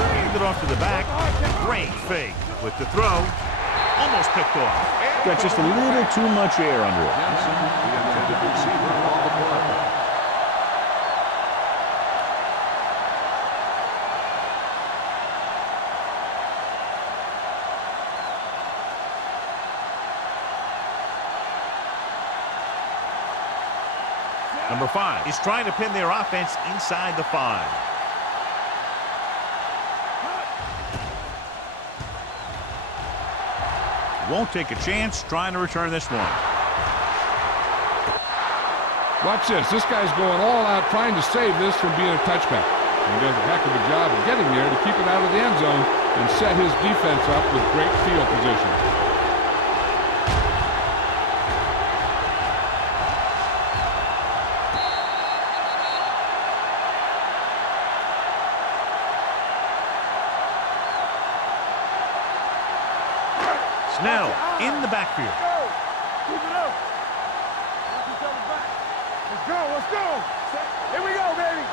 Hand it off to the back. Great fake with the throw. Almost picked off. Got just a little too much air under it. Jensen, the intended receiver on the play. Number 5 is trying to pin their offense inside the 5. Won't take a chance trying to return this one. Watch this. This guy's going all out trying to save this from being a touchback. And he does a heck of a job of getting there to keep it out of the end zone and set his defense up with great field position. Snell in the backfield. Keep it up. Let's go. Let's go. Here we go, baby.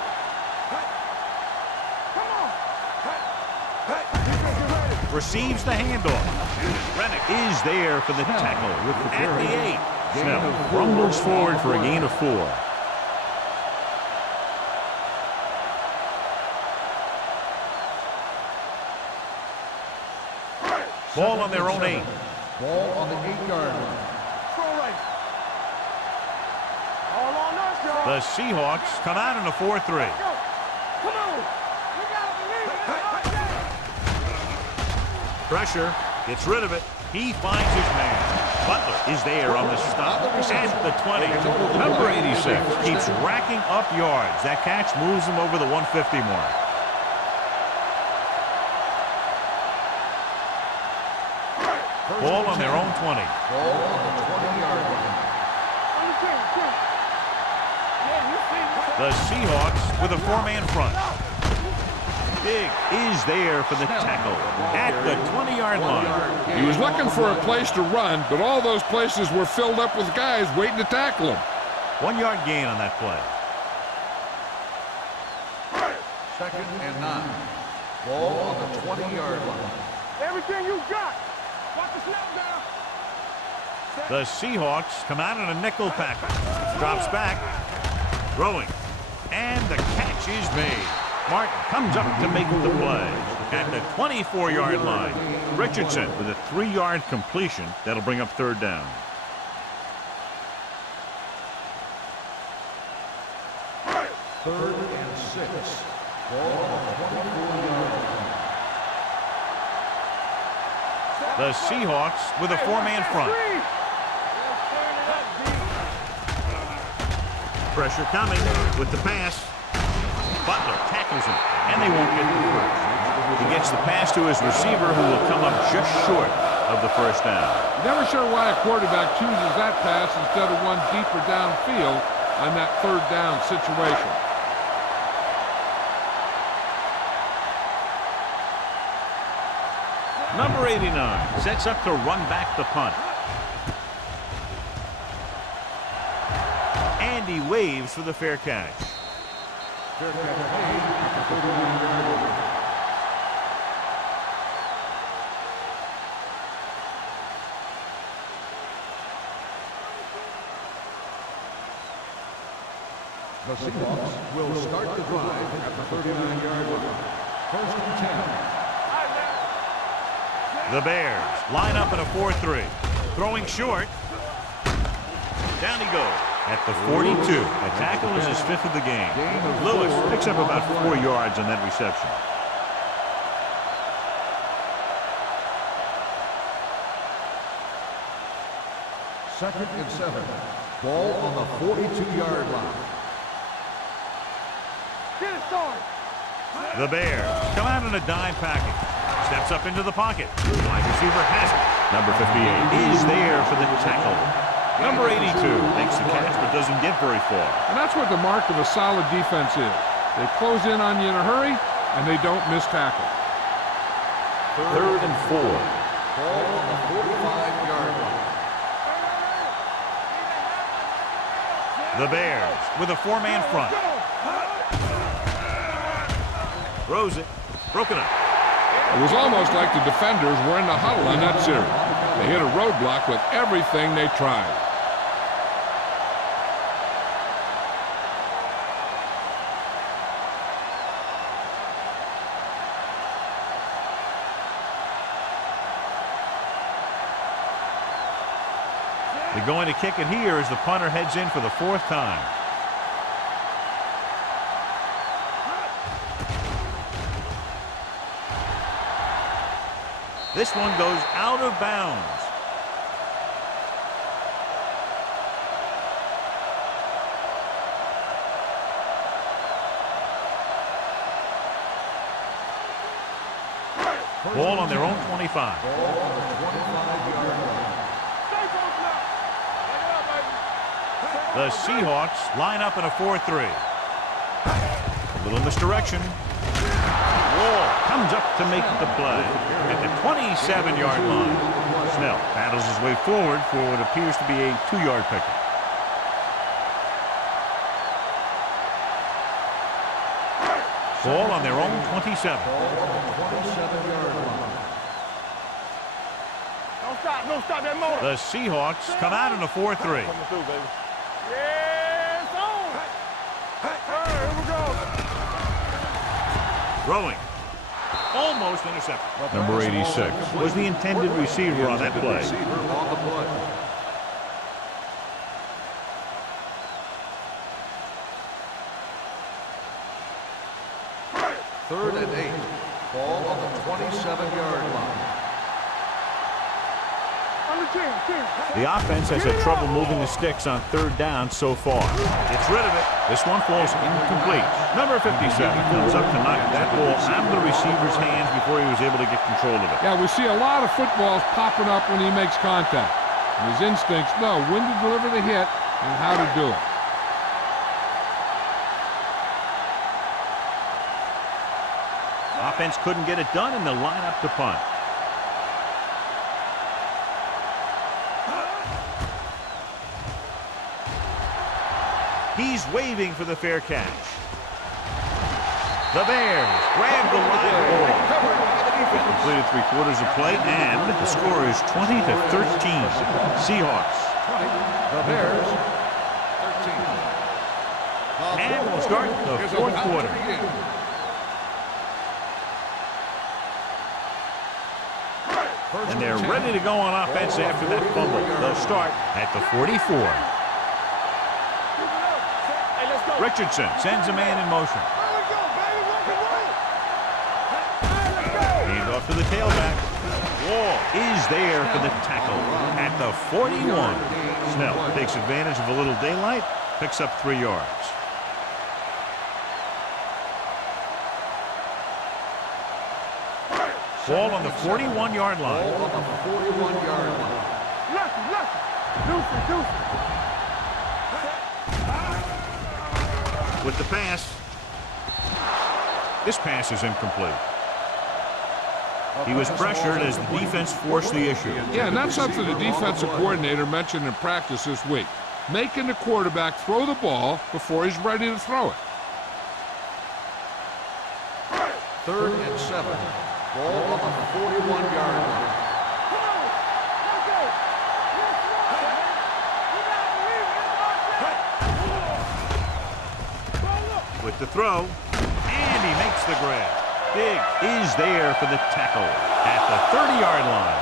Come on. Defense, get ready. Receives the handoff. Rennick is there for the tackle at the 8. Snell rumbles forward for a gain of 4. Ball on their own 8. Ball on the 8-yard line. Control right. All on us, y'all. The Seahawks come out in a 4-3. Go. Come on. We gotta believe it. Pressure, gets rid of it. He finds his man. Butler is there on the stop at the 20. Number 86 keeps racking up yards. That catch moves him over the 150 mark. Ball on their own 20. Ball on the 20-yard line. Yeah, you The Seahawks with a 4-man front. Big is there for the tackle at the 20-yard line. He was looking for a place to run, but all those places were filled up with guys waiting to tackle him. 1-yard gain on that play. 2nd and 9. Ball on the 20-yard line. Everything you got. Watch the snap down. The Seahawks come out in a nickel package. Drops back. Throwing. And the catch is made. Martin comes up to make the play at the 24-yard line. Richardson with a 3-yard completion. That'll bring up 3rd down. Third and 6. Ball on the 24-yard line. The Seahawks with a 4-man front. Pressure coming with the pass. Butler tackles him, and they won't get the first. He gets the pass to his receiver, who will come up just short of the 1st down. Never sure why a quarterback chooses that pass instead of one deeper downfield on that 3rd down situation. Number 89 sets up to run back the punt. And he waves for the fair catch. Fair catch made at the 39-yard line. The Seahawks will start the drive at the 39-yard line. 1st and 10. The Bears line up in a 4-3. Throwing short. Down he goes at the 42. A tackle is his 5th of the game. Lewis picks up about 4 yards on that reception. Second and 7. Ball on the 42-yard line. Get it started. The Bears come out in a dime package. Steps up into the pocket. Wide receiver has it. Number 58 is there for the tackle. Number 82 makes the catch but doesn't get very far. And that's what the mark of a solid defense is. They close in on you in a hurry, and they don't miss tackle. 3rd and 4. Ball on the 45-yard line. The Bears with a 4-man front. Throws it. Broken up. It was almost like the defenders were in the huddle on that series. They hit a roadblock with everything they tried. They're going to kick it here as the punter heads in for the 4th time. This one goes out of bounds. Ball on their own 25. Ball on the 25-yard line. The Seahawks line up in a 4-3. A little misdirection. Wall comes up to make the play at the 27-yard line. Snell battles his way forward for what appears to be a 2-yard pickup. Ball on their own 27. Ball on the 27-yard line. Don't stop that motor. The Seahawks come out in a 4-3. Coming through, baby. Yeah, it's on. Here we go. Throwing. Almost intercepted. Number 86 was the intended receiver on that play. Receiver on the play. Third and 8. Ball on the 27-yard line. The offense has had trouble moving the sticks on 3rd down so far. It's rid of it. This one falls incomplete. Number 57 comes up to knock that ball out of the receiver's hands before he was able to get control of it. Yeah, we see a lot of footballs popping up when he makes contact. And his instincts know when to deliver the hit and how to do it. Offense couldn't get it done, and they'll line up to punt. He's waving for the fair catch. The Bears grab the live ball. Completed 3/4 of play, and the score is 20-13. Seahawks. 20. The Bears, 13. And we'll start the fourth quarter. And they're ready to go on offense after that fumble. They'll start at the 44. Richardson sends a man in motion. Hand off to the tailback. Wall is there for the tackle at the 41. Snell takes advantage of a little daylight, picks up 3 yards. Ball on the 41-yard line. Ball on the 41-yard line. With the pass. This pass is incomplete. He was pressured as the defense forced the issue. Yeah, and that's something the defensive coordinator mentioned in practice this week. Making the quarterback throw the ball before he's ready to throw it. 3rd and 7. Ball on the 41-yard line. With the throw, and he makes the grab. Big is there for the tackle at the 30-yard line.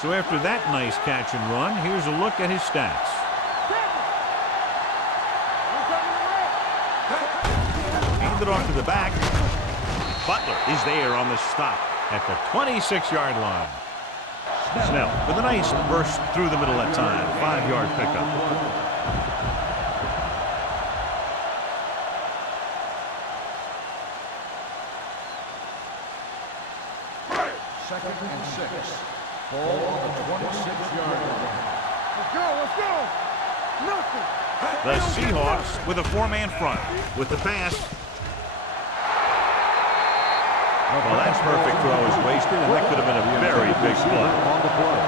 So after that nice catch and run, here's a look at his stats. Hand it off to the back. Butler is there on the stop at the 26-yard line. Snell with a nice burst through the middle that time. 5-yard pickup. Second and 6. Ball on the 26-yard line. Let's go. Nothing. The Seahawks with a 4-man front. With the pass. Well, that perfect throw is wasted, and that could have been a very big play. On the play.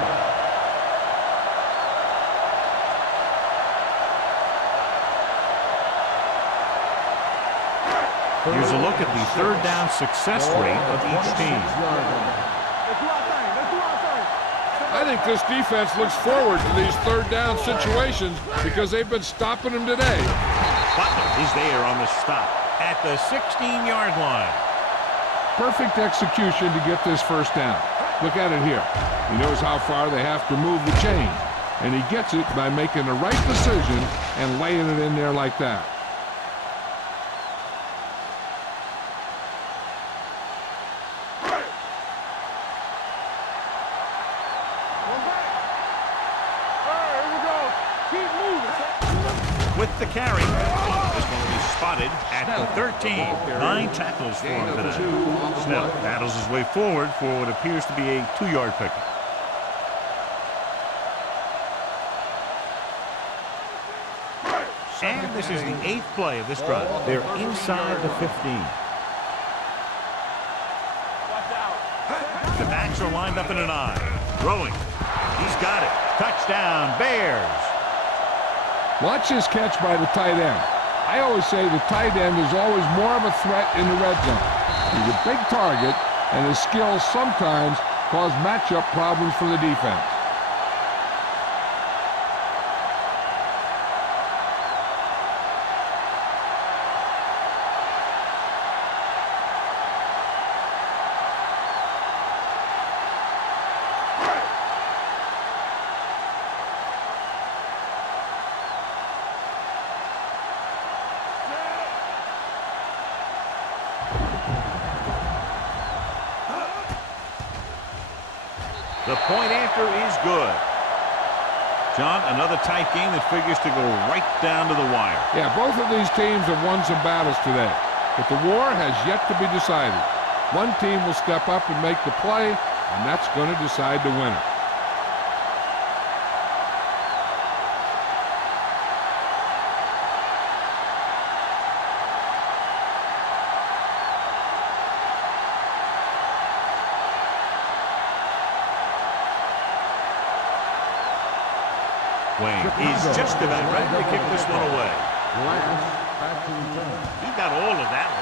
Here's a look at the 3rd down success rate of each team. I think this defense looks forward to these 3rd down situations because they've been stopping them today. Butler is there on the stop at the 16-yard line. Perfect execution to get this 1st down. Look at it here. He knows how far they have to move the chain, and he gets it by making the right decision and laying it in there like that. With the carry, is going to be spotted at the 13. 9 tackles for him today. Snell battles his way forward for what appears to be a 2-yard pickup. And this is the 8th play of this drive. They're inside the 15. The backs are lined up in an eye. Throwing. He's got it. Touchdown, Bears. Watch this catch by the tight end. I always say the tight end is always more of a threat in the red zone. He's a big target, and his skills sometimes cause matchup problems for the defense. The point after is good. John, another tight game that figures to go right down to the wire. Yeah, both of these teams have won some battles today. but the war has yet to be decided. One team will step up and make the play, and that's going to decide the winner. Wayne is just about ready to kick this one away. He got all of that one.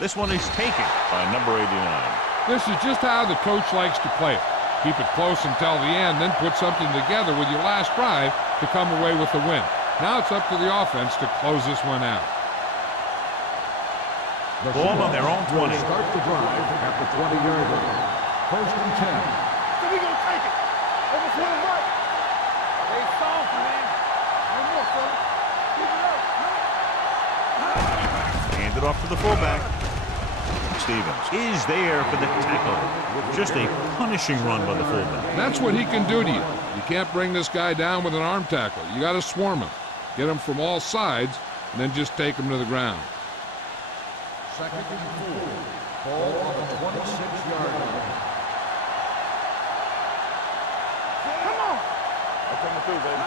This one is taken by number 89. This is just how the coach likes to play it. Keep it close until the end, then put something together with your last drive to come away with the win. Now it's up to the offense to close this one out. Ball on their own 20. Start the drive at the 20-yard line. First and 10. So we gonna take it. Over to the right. They soft, man. One more, fella. Keep it up. Hand it off to the fullback. Stevens is there for the tackle. Just a punishing run by the fullback. That's what he can do to you. You can't bring this guy down with an arm tackle. You got to swarm him. Get him from all sides, and then just take him to the ground. Second and 4. Ball on the 26-yard line. Come on. That's coming through, baby.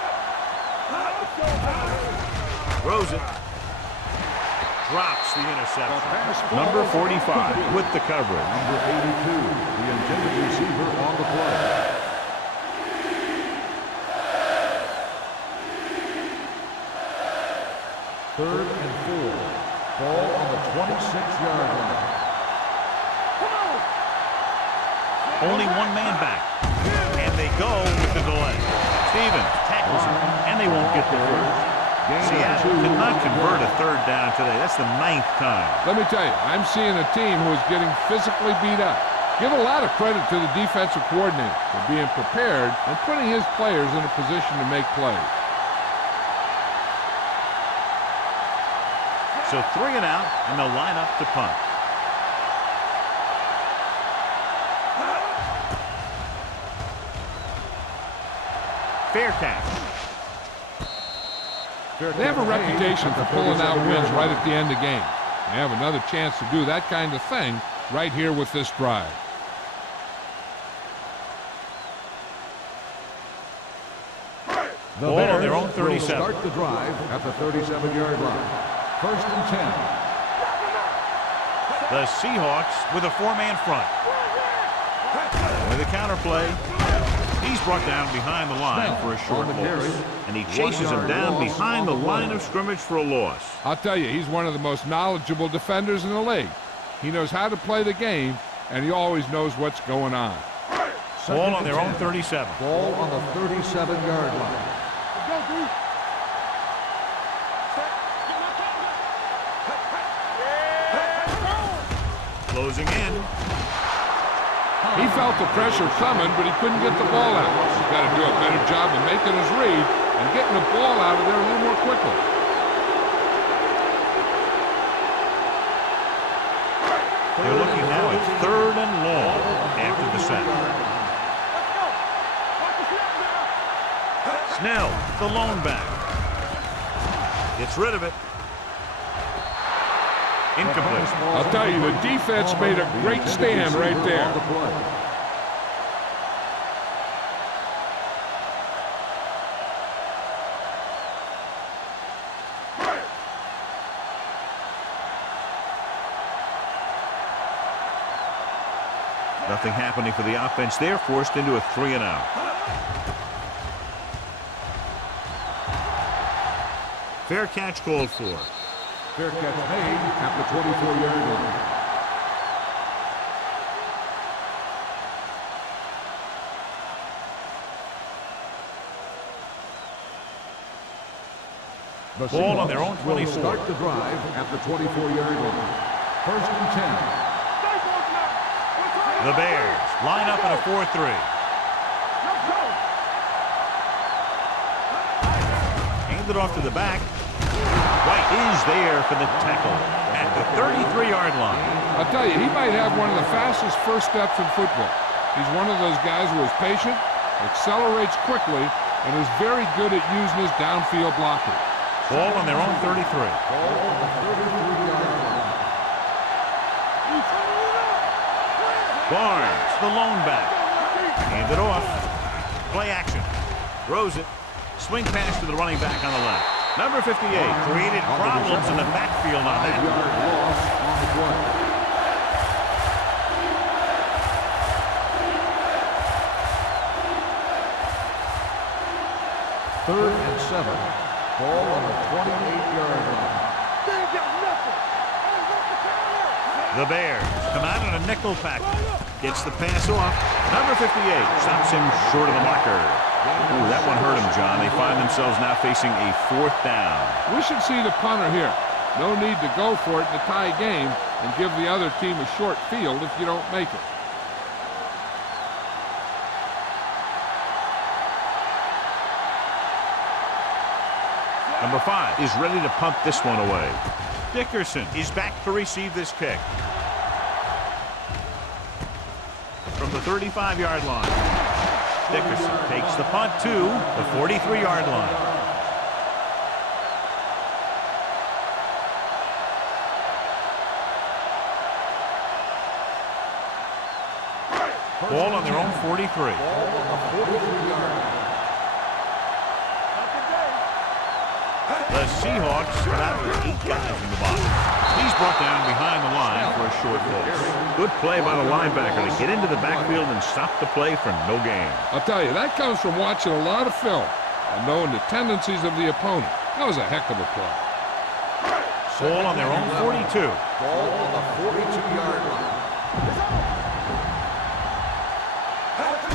Throws it. Drops the interception. Number 45 with the coverage. Number 82, the intended receiver on the play. Third and 4. Ball on the 26-yard line. Only one man back. And they go with the delay. Stevens tackles him, and they won't get the first. Seattle cannot convert a third down today. That's the 9th time. Let me tell you, I'm seeing a team who is getting physically beat up. Give a lot of credit to the defensive coordinator for being prepared and putting his players in a position to make plays. So 3 and out, and they'll line up to punt. Fair catch. They have a reputation for pulling out wins right at the end of games. They have another chance to do that kind of thing right here with this drive. The Ball on their own Bears will 37. start the drive at the 37-yard line. First and 10. The Seahawks with a 4-man front. With a counter play. He's brought down behind the line for a short loss. And he chases him down behind the line of scrimmage for a loss. I'll tell you, he's one of the most knowledgeable defenders in the league. He knows how to play the game, and he always knows what's going on. Ball on their own 37. Ball on the 37-yard line. Go, dude. Closing in. He felt the pressure coming, but he couldn't get the ball out. He's got to do a better job of making his read and getting the ball out of there a little more quickly. They're looking now at 3rd and long after the sack. Snell, the lone back. Gets rid of it. Incomplete. I'll tell you, the defense made a great stand right there. Nothing happening for the offense there, forced into a 3 and out. Fair catch called for. Fair catch made at the 24-yard line. The Ball on their own Seahawks will 24. start the drive at the 24-yard line. First and 10. The Bears line up in a 4-3. Hand it off to the back. White is there for the tackle at the 33-yard line. I'll tell you, he might have one of the fastest first steps in football. He's one of those guys who is patient, accelerates quickly, and is very good at using his downfield blockers. Ball on their own 33. Ball on the 33-yard line. Barnes, the lone back. Hand it off. Play action. Throws it. Swing pass to the running back on the left. Number 58 created problems in the backfield on that. 5-yard loss on the play. Third and 7. Ball on the 28-yard line. The Bears come out in a nickel package. Gets the pass off. Number 58 stops him short of the marker. Ooh, that one hurt him, John. They find themselves now facing a 4th down. We should see the punter here. No need to go for it in a tie game and give the other team a short field if you don't make it. Number 5 is ready to punt this one away. Dickerson is back to receive this kick. From the 35-yard line. Dickerson takes the punt to the 43-yard line. Ball on their own 43. Ball on the 43-yard line. The Seahawks come out with 8 guys in the box. He's brought down behind the line for a short loss. Good play by the linebacker to get into the backfield and stop the play for no gain. I'll tell you, that comes from watching a lot of film and knowing the tendencies of the opponent. That was a heck of a play. Ball on their own 42. Ball on the 42-yard line.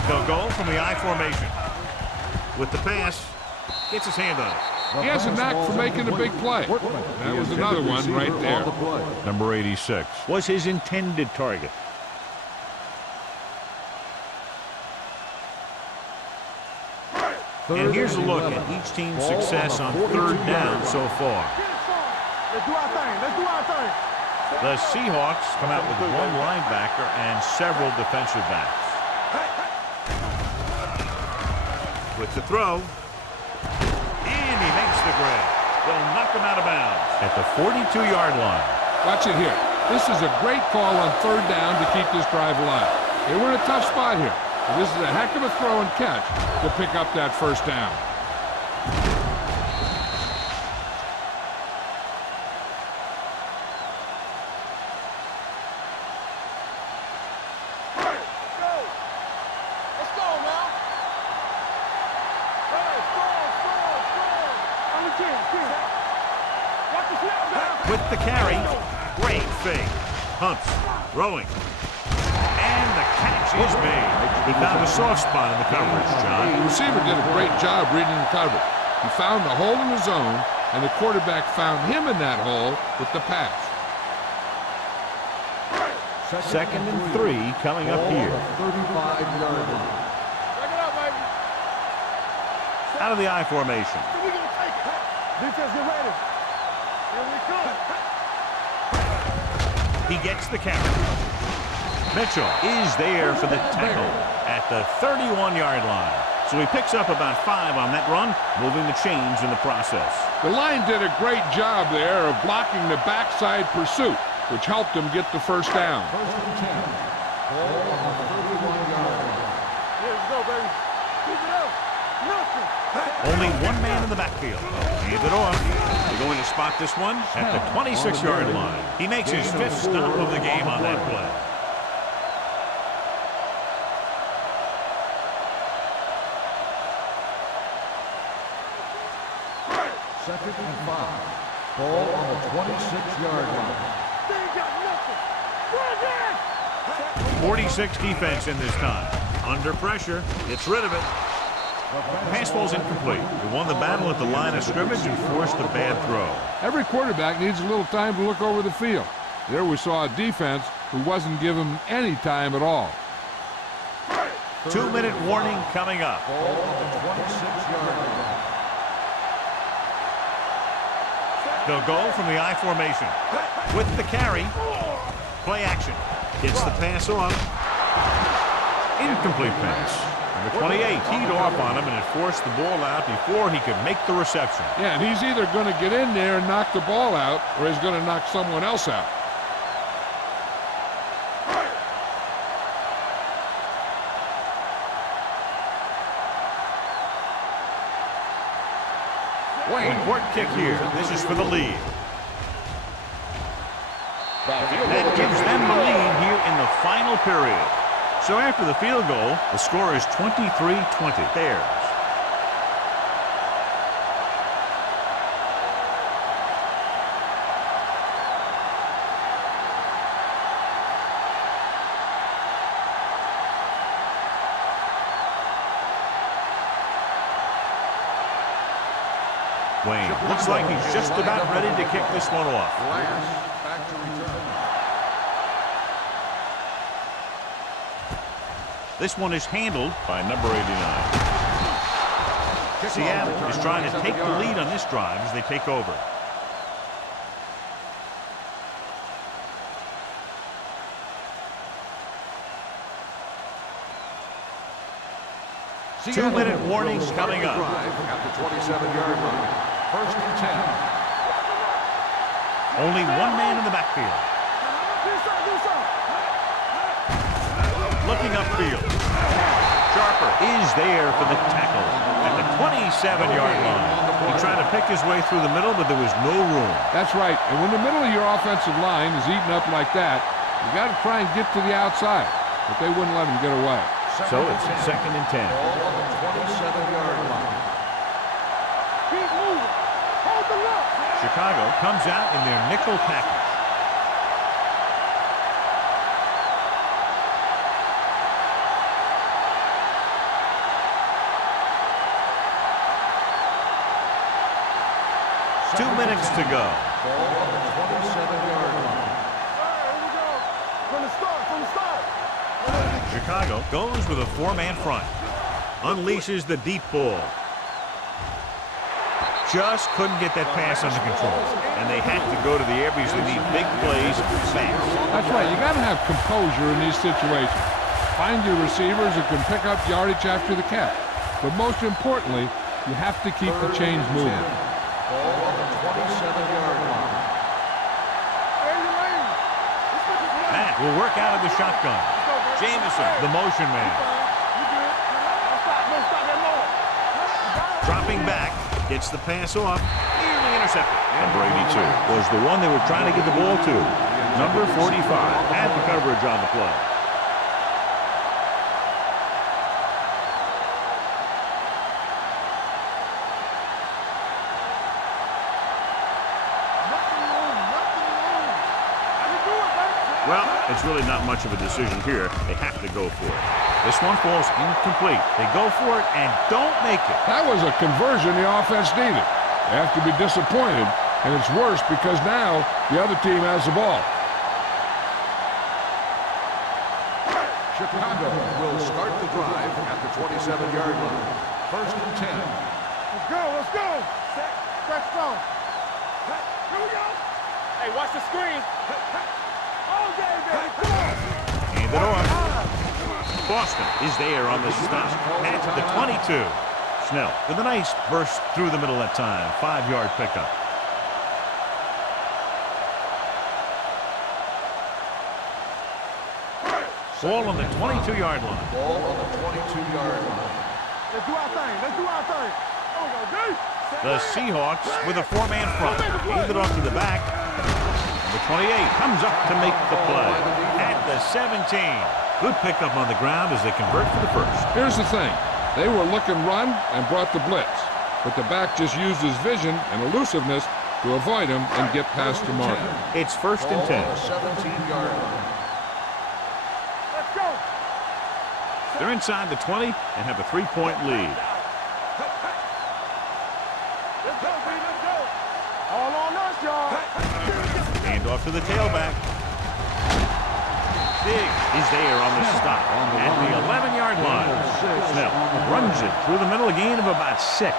They'll go from the I formation. With the pass, gets his hand on it. He has a knack for making a big play. That was another one right there. Number 86 was his intended target. And here's a look at each team's success on 3rd down so far. Let's do our thing. Let's do our thing. The Seahawks come out with 1 linebacker and several defensive backs. With the throw. And he makes the grab. They'll knock him out of bounds at the 42-yard line. Watch it here. This is a great call on 3rd down to keep this drive alive. They were in a tough spot here. But this is a heck of a throw and catch to pick up that 1st down. With the carry, great fake. Hunts, throwing. And the catch is made. He found a soft spot in the coverage, John. The receiver did a great job reading the coverage. He found the hole in the zone, and the quarterback found him in that hole with the pass. 2nd and 3 coming up here. 35-yard line. Break it up, baby. Out of the I formation. We're going to take it. Defense, get ready. Here we come. He gets the carry. Mitchell is there for the tackle at the 31-yard line. So he picks up about 5 on that run, moving the chains in the process. The line did a great job there of blocking the backside pursuit, which helped him get the 1st down. 1st and 10. Ball on the 31-yard line. Here we go, baby. Keep it up. Nothing. Only 1 man in the backfield. Hand it off. They're going to spot this one at the 26-yard line. He makes his 5th stop of the game on that play. Second and 5. Ball on the 26-yard line. They ain't got nothing. Run, 46 defense in this time. Under pressure, gets rid of it. Pass ball's incomplete. He won the battle at the line of scrimmage and forced a bad throw. Every quarterback needs a little time to look over the field. There we saw a defense who wasn't given any time at all. 2-minute warning coming up. Ball on the 26-yard line. They'll go from the I formation. With the carry. Play action. Gets the pass off. Incomplete pass. Number 28 teed off on him, and it forced the ball out before he could make the reception. Yeah, and he's either going to get in there and knock the ball out, or he's going to knock someone else out. Important kick here. This is for the lead. That gives them the lead here in the final period. So after the field goal, the score is 23-20. Bears. Wayne looks like he's just about ready to kick this one off. Back to return. This one is handled by number 89. Seattle is trying to take the lead on this drive as they take over. Two-minute warnings coming up. At the 27-yard line. First and 10. Only one man in the backfield. Looking upfield. Sharper is there for the tackle at the 27-yard line. He tried to pick his way through the middle, but there was no room. That's right. And when the middle of your offensive line is eaten up like that, you got to try and get to the outside. But they wouldn't let him get away. So it's second and 10. Ball on the 27-yard line. Keep moving. Hold the look. Chicago comes out in their nickel package. Two minutes to go. Ball on the 27-yard line. Here we go. From the start. Chicago goes with a four-man front. Unleashes the deep ball. Just couldn't get that pass under control. And they have to go to the air because they need big plays fast. That's right. You got to have composure in these situations. Find your receivers who can pick up yardage after the catch. But most importantly, you have to keep the chains moving. Ball on the 27-yard line. Matt will work out of the shotgun. Jameson, the motion man. Dropping back, gets the pass off, nearly intercepted. Number 82 was the one they were trying to get the ball to. Number 45 had the coverage on the play. Well, it's really not much of a decision here. They have to go for it. This one falls incomplete. They go for it and don't make it. That was a conversion the offense needed. They have to be disappointed, and it's worse because now the other team has the ball. Chicago will start the drive at the 27-yard line. First and 10. Let's go. Set. Stretch zone. Here we go. Hey, watch the screen. All day, baby. Come on. Hand it off. Boston is there on the stop at the 22. Snell with a nice burst through the middle that time. 5-yard pickup. Ball on the 22-yard line. Ball on the 22-yard line. Let's do our thing. There we go, D. The Seahawks with a four-man front. Hand it off to the back. Number 28 comes up to make the play at the 17. Good pickup on the ground as they convert for the first. Here's the thing. They were looking run and brought the blitz. But the back just used his vision and elusiveness to avoid him and get past the marker. It's first and 10. 17-yard line. Let's go. They're inside the 20 and have a 3-point lead. Let's go, B. Let's go. All on us, y'all. Hand off to the tailback. Big is there on the stop at the 11-yard line. Snell runs it through the middle, a gain of about 6.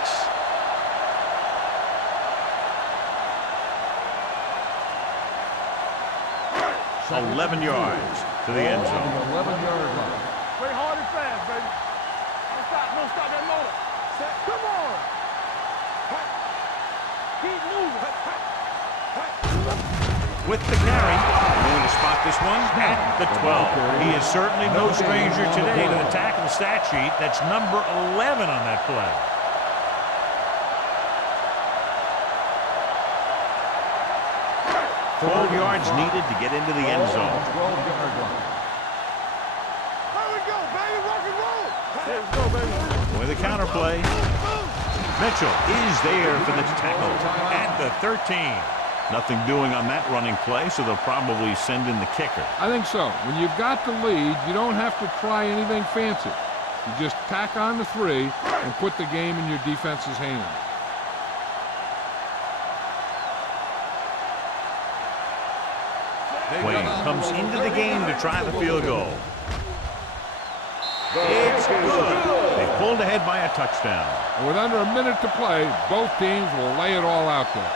So 11 yards to the end zone. 11-yard line. Play hard and fast, baby. Let's Don't stop that motor. Set. Come on. Keep moving. With the carry, going to spot this one at the 12. He is certainly no stranger today to the tackle stat sheet. That's number 11 on that play. Twelve yards needed to get into the end zone. 12-yard line. There we go, baby. Rock and roll. Let's go, baby. With a counter play, Mitchell is there for the tackle at the 13. Nothing doing on that running play, so they'll probably send in the kicker. I think so. When you've got the lead, you don't have to try anything fancy. You just tack on the 3 and put the game in your defense's hands. Wayne comes into the game to try the field goal. It's good. They pulled ahead by a touchdown. And with under a minute to play, both teams will lay it all out there.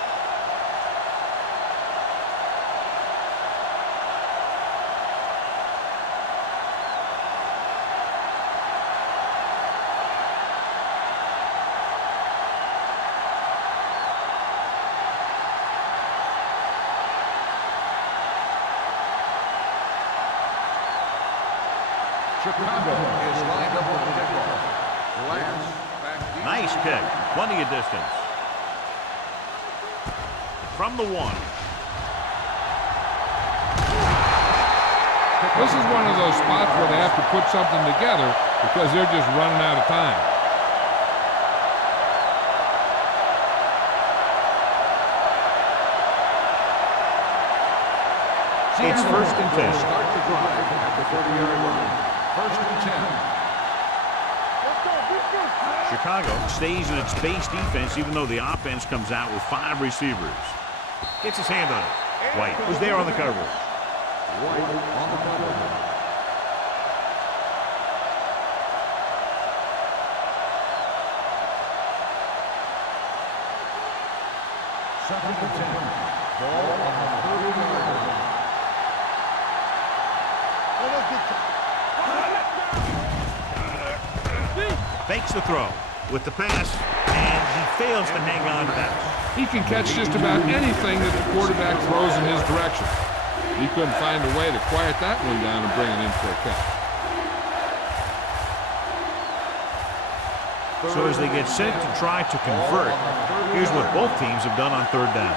Chicago is lined up with the kickoff. Lance back deep. Nice kick. Plenty of distance. From the 1. This is one of those spots where they have to put something together because they're just running out of time. It's first and 10. Start the drive at the 30-yard line. First and 10. Let's go. Be good. Chicago stays in its base defense even though the offense comes out with 5 receivers. Gets his hand on it. White was there on the coverage. White on the cover. Second and 10. Ball on the 30-yard line. Fakes the throw with the pass, and he fails to hang on to that. He can catch just about anything that the quarterback throws in his direction. He couldn't find a way to quiet that one down and bring it in for a catch. So as they get set to try to convert, here's what both teams have done on 3rd down.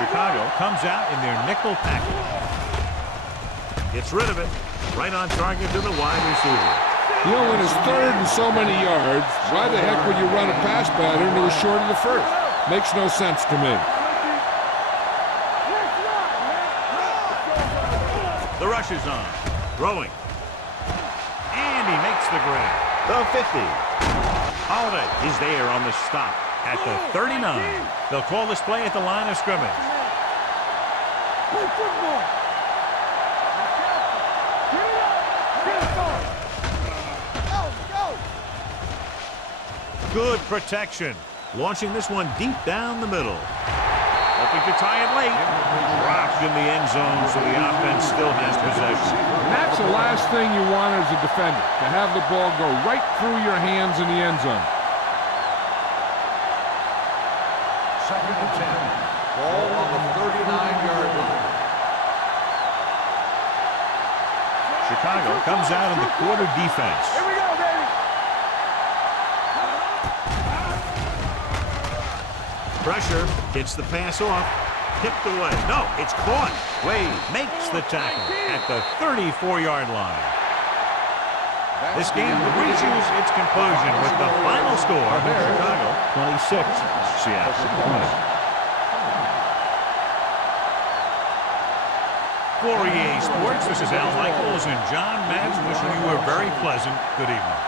Chicago comes out in their nickel package. Gets rid of it. Right on target to the wide receiver. You know, when it's 3rd and so many yards, why the heck would you run a pass pattern that was short of the 1st? Makes no sense to me. The rush is on. Throwing. And he makes the grab. The 50. Holiday is there on the stop at the 39. They'll call this play at the line of scrimmage. Play football. Get it up. Get it going. Go. Good protection. Launching this one deep down the middle. Hoping to tie it late. Dropped in the end zone, so the offense still has possession. And that's the last thing you want as a defender, to have the ball go right through your hands in the end zone. Second and 10. Ball on the 39-yard line. Chicago comes out in the quarter defense. Here we go, baby. Pressure, gets the pass off, tipped away. No, it's caught. Wade makes the tackle at the 34-yard line. This game reaches its conclusion with the final score, Chicago 26, Seattle 20. For EA Sports, this is Al Michaels and John Madden wishing you a very pleasant good evening.